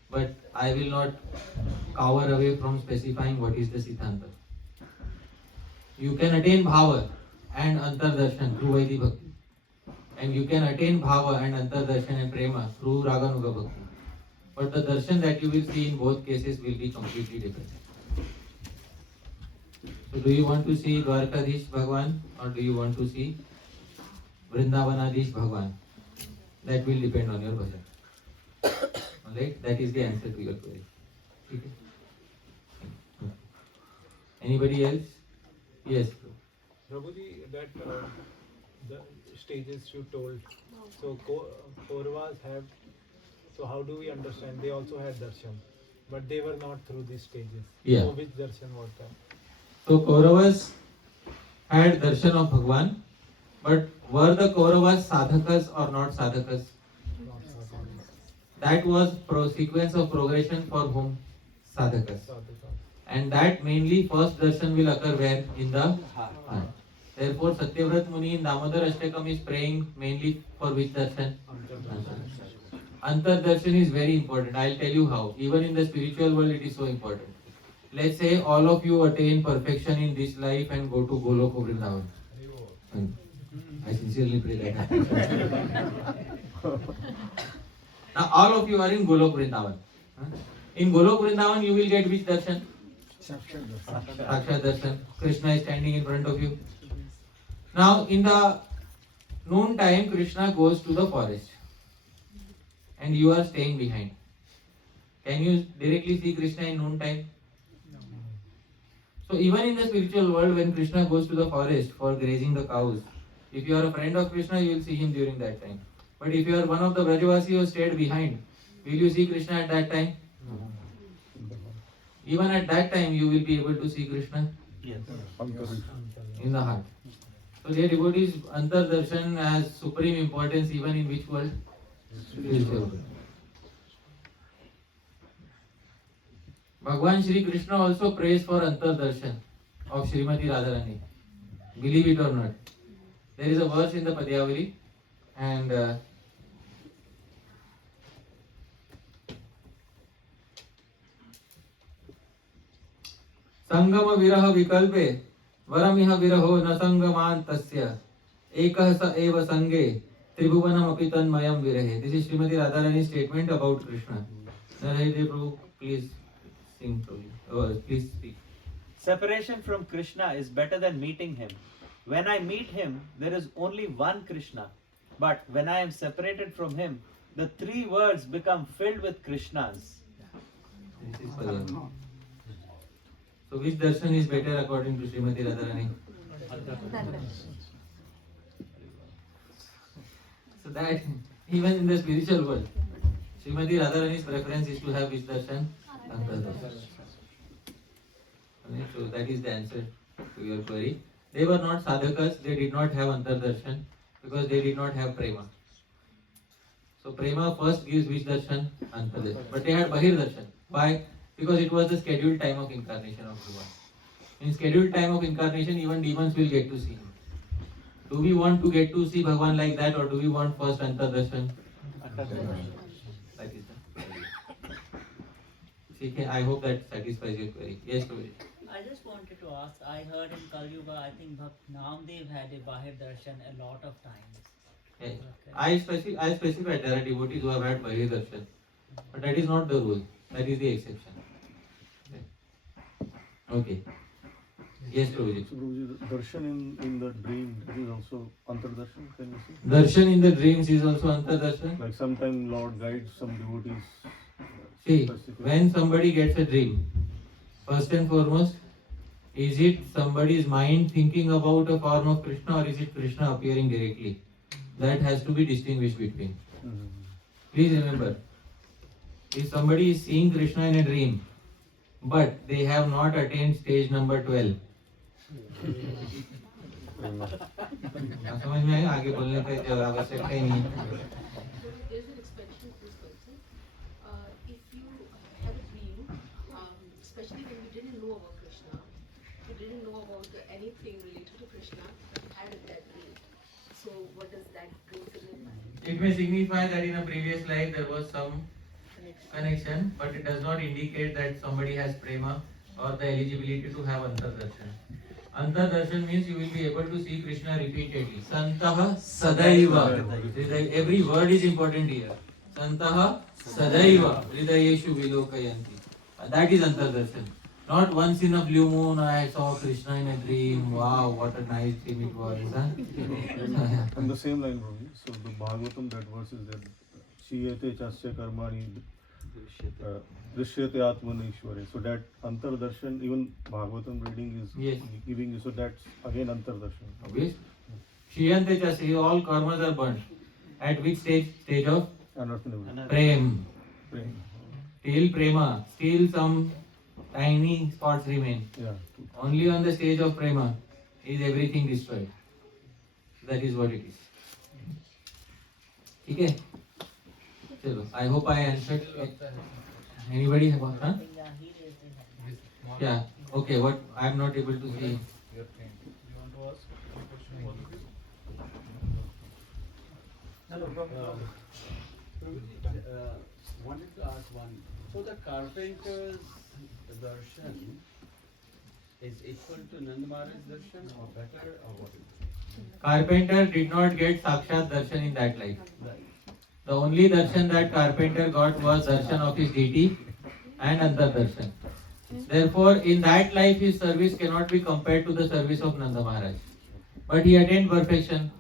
but I will not cower away from specifying what is the Siddhanta. You can attain Bhava and Antardarshan through Vaidhi Bhakti. And you can attain Bhava and Antardarshan and Prema through Raganuga Bhakti. But the darshan that you will see in both cases will be completely different. So do you want to see Dwarkadish Bhagwan or do you want to see Vrindavanadish Bhagwan? That will depend on your bhajan. Alright, that is the answer to your query. Okay. Anybody else? Yes. Prabhuji, that the stages you told, so Kauravas have, so how do we understand? They also had darshan. but they were not through these stages. Yeah. So which darshan was that? So Kauravas had darshan of Bhagwan, but were the Kauravas sadhakas or not sadhakas? Not sadhakas. That was sequence of progression for whom? Sadhakas. Sadhakas. And that mainly first darshan will occur where? In the heart. Therefore, Satyavrat Muni in Damodara Ashtakam is praying mainly for which darshan? Antar darshan is very important. I'll tell you how. Even in the spiritual world, it is so important. Let's say all of you attain perfection in this life and go to Golok or Vrindavan. I sincerely pray that happens. Now all of you are in Golok Vrindavan. In Golok Vrindavan, you will get which darshan? Sakshat darshan. Krishna is standing in front of you. Now in the noon time, Krishna goes to the forest and you are staying behind. Can you directly see Krishna in noon time? So even in the spiritual world, when Krishna goes to the forest for grazing the cows, if you are a friend of Krishna, you will see him during that time. But if you are one of the Brajavasi who stayed behind, will you see Krishna at that time? Even at that time, you will be able to see Krishna? Yes. In the heart. So dear devotees, Antar Darshan has supreme importance even in which world? Spiritual world. Bhagwan Shri Krishna also prays for Antar Darshan of Srimati Radharani. Believe it or not. There is a verse in the Padyavali and Sangama Viraha Vikalpe Varamiha Viraho Na Sangaman Tasya Ekah Sa Eva Sange Tribhuvanam Apitan Mayam Virahe. This is Srimati Radharani's statement about Krishna. Narayana Prabhu, please sing slowly. Please speak. Separation from Krishna is better than meeting him. When I meet him, there is only one Krishna. But when I am separated from him, the three worlds become filled with Krishnas. This is Padyavali. So which darshan is better according to Srimati Radharani? So that even in the spiritual world, Srimati Radharani's preference is to have which darshan? Antar darshan. So that is the answer to your query. They were not sadhakas, they did not have Antar darshan because they did not have prema. So prema first gives which darshan? Antar darshan. But they had bahir darshan. Why? Because it was the scheduled time of incarnation of Bhagavan. In scheduled time of incarnation, even demons will get to see him. Do we want to get to see Bhagavan like that, or do we want first Antar darshan? That is the I hope that satisfies your query. Yes, Prabhuji. I just wanted to ask, I heard in Kali Yuga, I think Namdev had a Bahir Darshan a lot of times. Yeah. I specified there are devotees who have had Bahir darshan, but that is not the rule. That is the exception. Okay. Yes, Prabhuji. So Prabhuji, the darshan in the dream is also Antar darshan, can you see? Darshan in the dreams is also Antar darshan. Like sometimes Lord guides some devotees. See, when somebody gets a dream, first and foremost, is it somebody's mind thinking about a form of Krishna, or is it Krishna appearing directly? That has to be distinguished between. Please remember, if somebody is seeing Krishna in a dream, but they have not attained stage number 12, समझ में आया? आगे बोलने का आवश्यकता ही नहीं है. There's an expansion of this concept. If you have a dream, especially when you didn't know about Krishna, you didn't know about anything related to Krishna, you had that dream. So what does that dream signify? It may signify that in a previous life there was some connection, but it does not indicate that somebody has prema or the eligibility to have Antar darshan. Antar darshan means you will be able to see Krishna repeatedly. Santaha sadaiva. Every word is important here. Santaha sadaiva. Hridayeshu vilokayanti. That is Antar darshan. Not once in a blue moon I saw Krishna in a dream. Wow, what a nice dream it was. On the same line, Prabhuji, so the Bhagavatam, that verse is that Shiyate chasya karmani drishyate atmana ishware. So that Antar darshan, even Bhagavatam reading is giving you, so that's again Antar darshan. Obvious. Shiyante chasya, all karmas are burnt. At which stage? Stage of Anartha nivritti. Prem. Prem. till prema, still some tiny spots remain. Yeah. Only on the stage of prema is everything destroyed. That is what it is. Okay? Chalo, I hope I answered. Anybody have huh? Yeah, he raised his hand. Yeah. Okay. What I am not able to see. You want to ask a question about this? Wanted to ask one. So the carpenter's darshan is equal to Nanda Maharaj's darshan or better or what? Carpenter did not get Sakshat darshan in that life. Right. The only darshan that carpenter got was darshan of his deity and antar darshan. Therefore, in that life, his service cannot be compared to the service of Nanda Maharaj. But he attained perfection.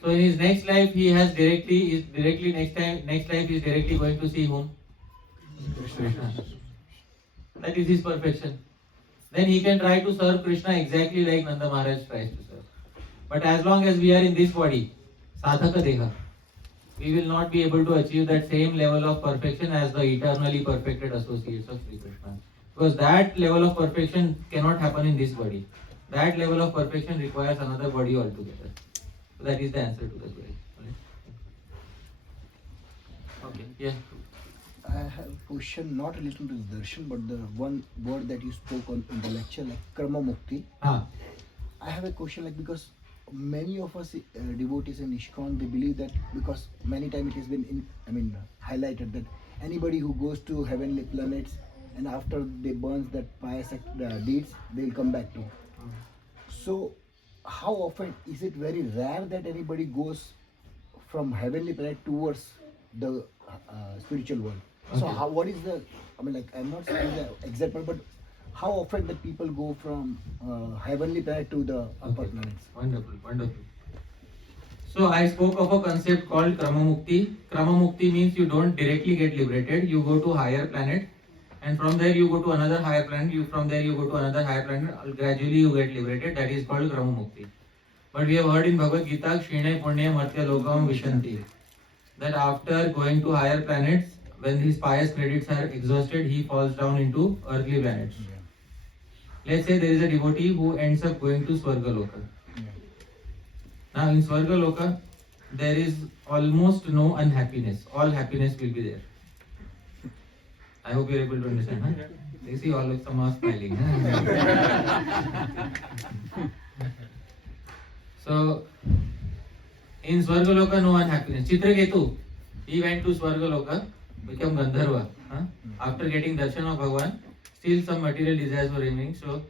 So in his next life, he has next life he is directly going to see whom? Krishna. That is his perfection. Then he can try to serve Krishna exactly like Nanda Maharaj tries to serve. But as long as we are in this body, sadhaka deha, we will not be able to achieve that same level of perfection as the eternally perfected associates of Sri Krishna. Because that level of perfection cannot happen in this body. That level of perfection requires another body altogether. So that is the answer to the query. Okay, yeah. I have a question not related to the darshan, but the one word that you spoke on in the lecture, like karma mukti. Ah. I have a question, like, because many of us devotees in ISKCON, they believe that because many times it has been highlighted that anybody who goes to heavenly planets and after they burn that pious deeds, they will come back to. So how often is it very rare that anybody goes from heavenly planet towards the spiritual world? So Okay. what is the, I'm not saying the exact one, but how often the people go from heavenly planet to the upper Okay. planets? Wonderful, wonderful. So I spoke of a concept called Krama Mukti. Krama Mukti means you don't directly get liberated. You go to higher planet, and from there you go to another higher planet. From there you go to another higher planet. Gradually you get liberated. That is called Krama Mukti. But we have heard in Bhagavad Gita, Kshine Punya Martya Lokam Vishanti, that after going to higher planets, when his pious credits are exhausted, he falls down into earthly planets. Let's say there is a devotee who ends up going to Swarga Loka. Now in Swarga Loka, there is almost no unhappiness. All happiness will be there. I hope you are able to understand. Huh? You see all of some are smiling. So in Swarga Loka, no unhappiness. Chitraketu, he went to Swarga Loka, became Gandharva. Huh? After getting darshan of Bhagavan, still some material desires were remaining, so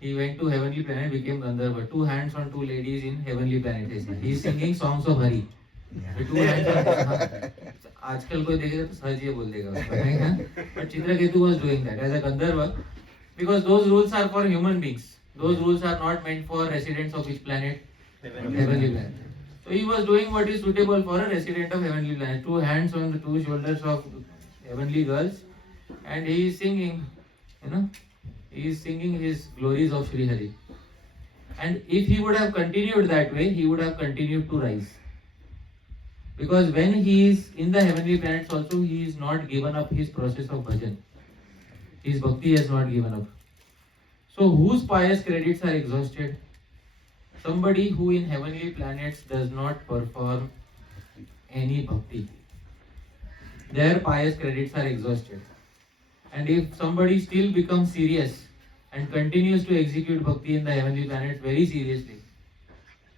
he went to heavenly planet, became Gandharva. 2 hands on 2 ladies in heavenly planet. He is singing songs of Hari. The 2 hands on आजकल कोई देखेगा तो सहज ये बोल देगा उसको, नहीं हाँ? But Chitraketu was doing that as a Gandharva, because those rules are for human beings. Those rules are not meant for residents of which planet? Heavenly planet. So he was doing what is suitable for a resident of heavenly planet. 2 hands on the 2 shoulders of heavenly girls, and he is singing, he is singing his glories of Sri Hari. And if he would have continued that way, he would have continued to rise. Because when he is in the heavenly planets also, he is not given up his process of bhajan. His bhakti has not given up. So whose pious credits are exhausted? Somebody who in heavenly planets does not perform any bhakti. Their pious credits are exhausted. And if somebody still becomes serious and continues to execute bhakti in the heavenly planets very seriously,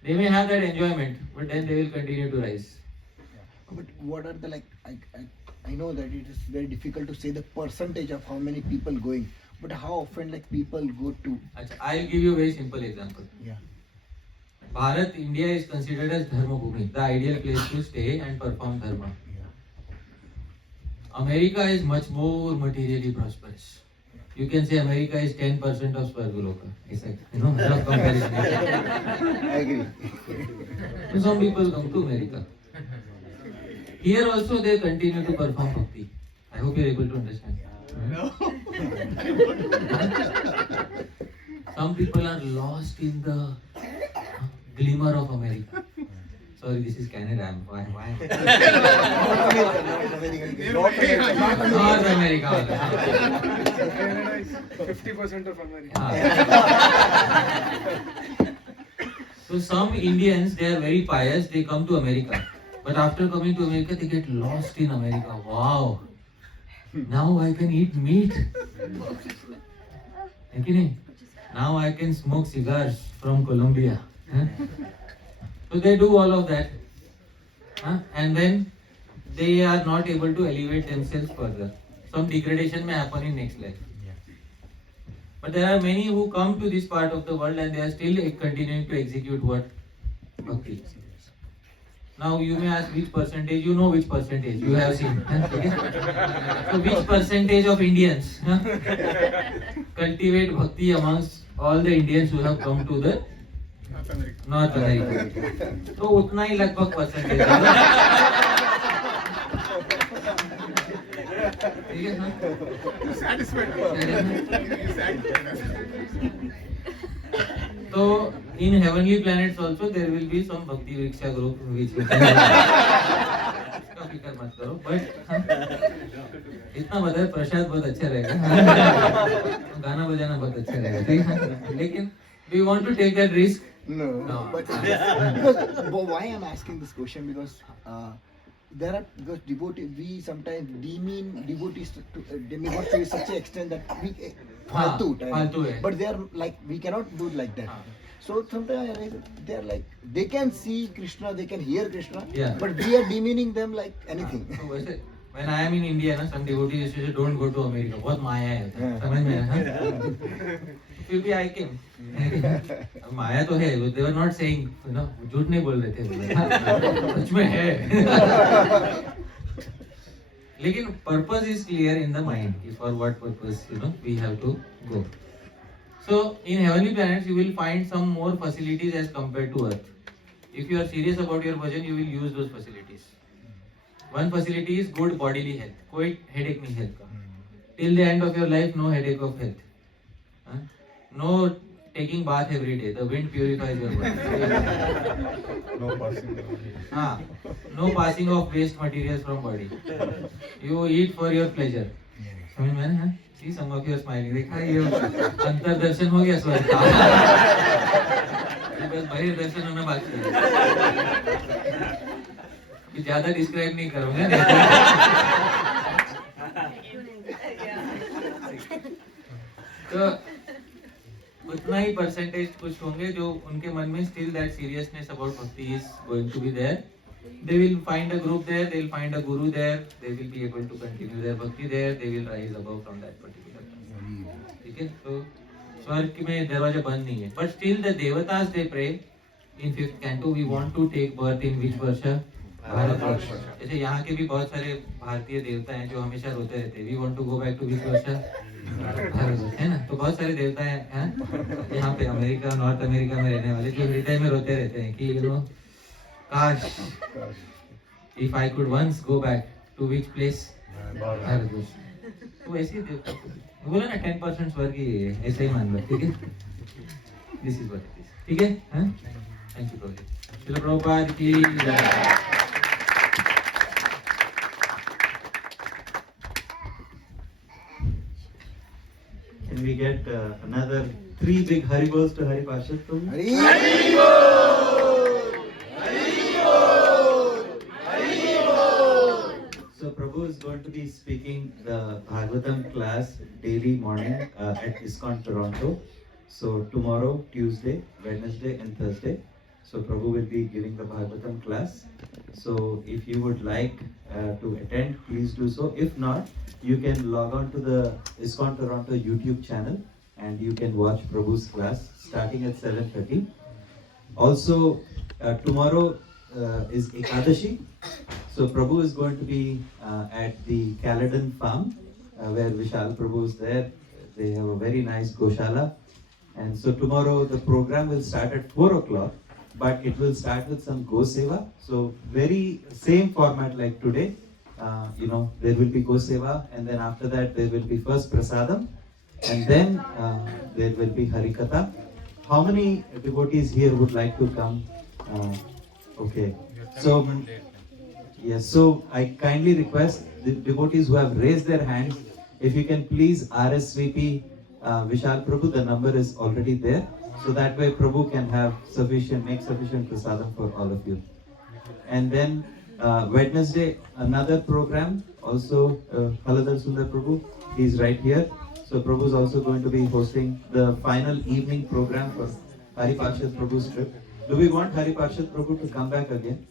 they may have that enjoyment, but then they will continue to rise. But what are the I know that it is very difficult to say the percentage of how many people going, but how often people go to? I'll give you a very simple example. Yeah. Bharat, India is considered as Dharma Bhumi, the ideal place to stay and perform Dharma. America is much more materially prosperous. You can say America is 10% of Swargaloka. It's like, rough comparison. I agree. So some people come to America. Here also they continue to perform bhakti. I hope you are able to understand. No. Some people are lost in the glimmer of America. sorry, this is Canada. Why? North America. North America. Canada is 50% of America. So some Indians, they are very pious, they come to America. But after coming to America, they get lost in America. Wow! Now I can eat meat. Now I can smoke cigars from Colombia. So they do all of that. And then they are not able to elevate themselves further. Some degradation may happen in next life. But there are many who come to this part of the world and they are still continuing to execute what? Bhakti. Now you may ask which percentage, you know which percentage, you have seen. Okay? So which percentage of Indians cultivate Bhakti amongst all the Indians who have come to the North America? तो उतना ही लगभग percentage है। ठीक है ना? So in heavenly planets also there will be some Bhakti Vriksha group which will इसका फिक्र मत करो, but इतना बता प्रसाद बहुत अच्छा रहेगा, गाना बजाना बहुत अच्छा रहेगा, ठीक है? लेकिन do you want to take that risk? No. But why I'm asking this question, because there are, because devotees, we sometimes demean devotees to demigods to such an extent that we faltu, but they are like, we cannot do like that. So sometimes I realize they are like, they can see Krishna, they can hear Krishna, but we are demeaning them like anything. So when I am in India, some devotees used to say, don't go to America, बहुत माया है, समझ में आया? फिर भी I came. माया तो है, they were not saying, झूठ नहीं बोल रहे थे, सच में है. लेकिन purpose is clear in the mind, for what purpose we have to go. So in heavenly planets you will find some more facilities as compared to earth. If you are serious about your bhajan, you will use those facilities. One facility is good bodily health. कोई headache नहीं health का. Till the end of your life, no headache of health. No taking bath every day. The wind purifies your body. No passing of waste materials from body. You eat for your pleasure. समझ में ना? See, some of you are smiling. देखा ये अंतर्दर्शन हो गया स्वर्ग का. बस बहिर्दर्शन होना बाकी है. ज़्यादा डिस्क्राइब नहीं करूँगा. तो उतना ही परसेंटेज कुछ होंगे जो उनके मन में still that seriousness about bhakti is going to be there. They will find a group there, they will find a guru there, they will be able to continue their bhakti there, they will rise above from that particular time. ठीक है? तो स्वर्ग में दरवाजा बंद नहीं है. But still the devatas they pray in 5th canto, we want to take birth in which varsha? Bharatvarsh. जैसे यहाँ के भी बहुत सारे भारतीय देवता हैं जो हमेशा रोते रहते हैं. We want to go back to which varsha? Bharatvarsh, है ना? तो बहुत सारे देवता हैं यहाँ पे अमेरिका, नॉर्थ अमेरिका में रहने वाले जो हृदय में रोते रहते हैं कि काश, if I could once go back to which place? Bharatvarsh. तो ऐसे देवता बोला ना 10% स्वर्ग ही है, ऐसा ही मान लो, ठीक है? This is what it is, ठीक है? Thank you, Prabhu. Srila Prabhupada की जय. Can we get another 3 big Hari Bols to Hari Pārśhad prabhu? Hari Bol! So Prabhu is going to be speaking the Bhagavatam class daily morning at ISKCON Toronto. So tomorrow, Tuesday, Wednesday and Thursday. So Prabhu will be giving the Bhagavatam class. So if you would like to attend, please do so. If not, you can log on to the ISKCON Toronto YouTube channel and you can watch Prabhu's class starting at 7:30. Also, tomorrow is Ekadashi. So Prabhu is going to be at the Caledon farm where Vishal Prabhu is there. They have a very nice Goshala. And so tomorrow the program will start at 4 o'clock, but it will start with some Go Seva. So very same format like today. There will be Go Seva, and then after that there will be first Prasadam, and then there will be Harikatha. How many devotees here would like to come? Okay. So, yes, so I kindly request the devotees who have raised their hands, if you can please RSVP Vishal Prabhu, the number is already there. So that way Prabhu can make sufficient prasadam for all of you. And then Wednesday, another program, also Haladar Sundar Prabhu, he's right here. So Prabhu is also going to be hosting the final evening program for Hari Pārśhad Prabhu's trip. Do we want Hari Pārśhad Prabhu to come back again?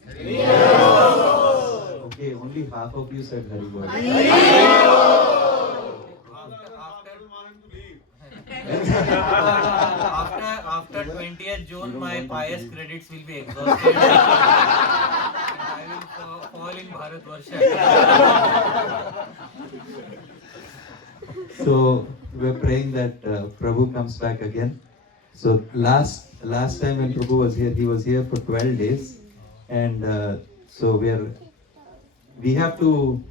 Okay, only half of you said Hari Bol. After 20th June, my pious credits will be exhausted. I will fall in Bharatvarsha. So we're praying that Prabhu comes back again. So last time when Prabhu was here, he was here for 12 days, and so we have to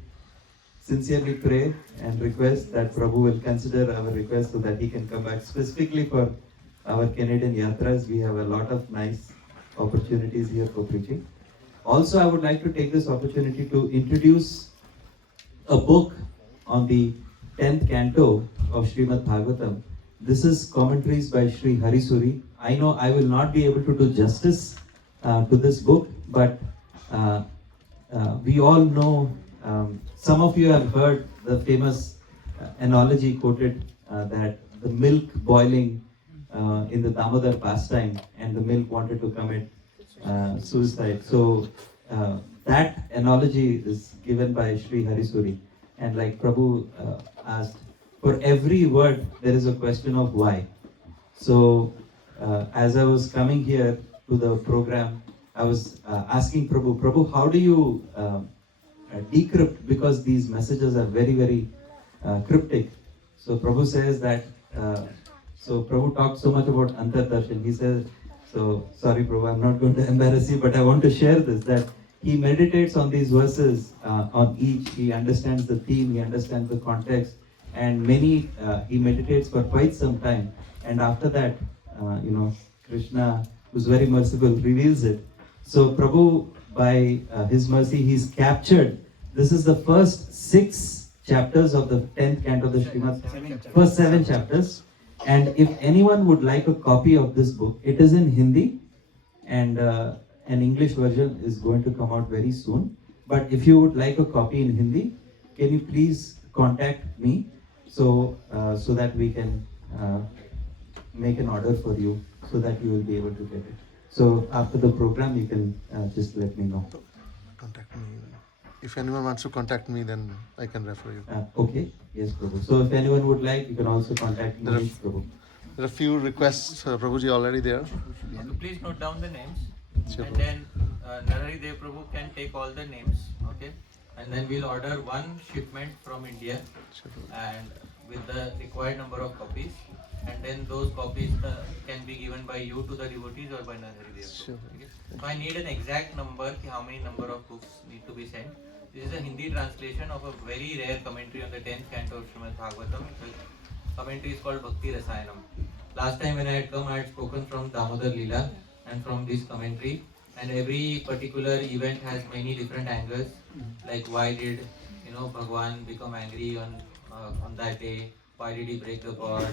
sincerely pray and request that Prabhu will consider our request so that he can come back specifically for our Canadian yatras. We have a lot of nice opportunities here for preaching. Also, I would like to take this opportunity to introduce a book on the 10th canto of Srimad Bhagavatam. This is commentaries by Sri Hari Suri. I know I will not be able to do justice to this book, but we all know, some of you have heard the famous analogy quoted that the milk boiling in the Damodara pastime, and the milk wanted to commit suicide. So that analogy is given by Sri Hari Suri. And like Prabhu asked, for every word there is a question of why. So as I was coming here to the program, I was asking Prabhu, how do you decrypt, because these messages are very, very cryptic. So Prabhu says that, so Prabhu talked so much about Antardarshan. He says, so sorry Prabhu, I'm not going to embarrass you, but I want to share this, that he meditates on these verses on each. He understands the theme, he understands the context, and he meditates for quite some time. And after that, Krishna, who's very merciful, reveals it. So Prabhu, by his mercy, he's captured. This is the first 6 chapters of the 10th canto of the Srimad. First 7 chapters. And if anyone would like a copy of this book, it is in Hindi, and an English version is going to come out very soon. But if you would like a copy in Hindi, can you please contact me so that we can make an order for you, so that you will be able to get it. So after the program, you can just let me know. Contact me. If anyone wants to contact me, then I can refer you. Okay. Yes, Prabhu. So if anyone would like, you can also contact me, Prabhu. There are a few requests, Prabhuji, already there. So please note down the names, Sure. and then Narari Dev Prabhu can take all the names, okay? And then we'll order 1 shipment from India, and with the required number of copies, and then those copies can be given by you to the devotees or by Narari Dev Prabhu. Sure. Okay? So I need an exact number, how many number of books need to be sent. This is a Hindi translation of a very rare commentary on the 10th canto of Srimad Bhagavatam. The commentary is called Bhakti Rasayanam. Last time when I had come, I had spoken from Damodara Leela and from this commentary. And every particular event has many different angles, like why did Bhagwan become angry on that day? Why did he break the god?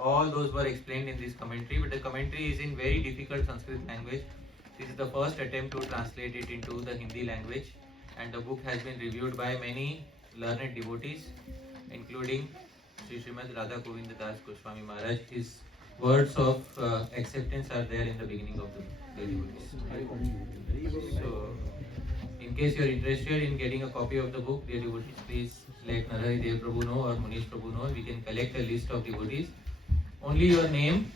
All those were explained in this commentary. But the commentary is in very difficult Sanskrit language. This is the first attempt to translate it into the Hindi language. And the book has been reviewed by many learned devotees, including Sri Srimad Radha Govinda Das Goswami Maharaj. His words of acceptance are there in the beginning of the devotees. So, in case you are interested in getting a copy of the book, dear devotees, please let Narari Dev Prabhu know or Munish Prabhu know. We can collect a list of devotees. Only your name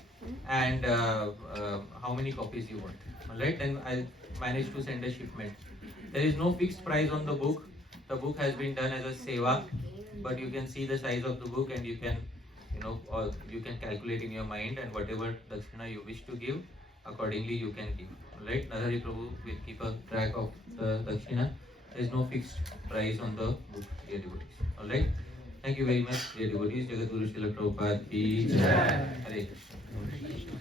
and how many copies you want. Alright, then I'll manage to send a shipment. There is no fixed price on the book. The book has been done as a seva, but you can see the size of the book and you can, or you can calculate in your mind, and whatever Darshna you wish to give, accordingly you can give. Alright, Narari Prabhu will keep a track of the Darshna. There is no fixed price on the book, dear devotees. Alright, thank you very much, dear devotees. Jagadguru Srila Prabhupada ki Jai. Hare Krishna.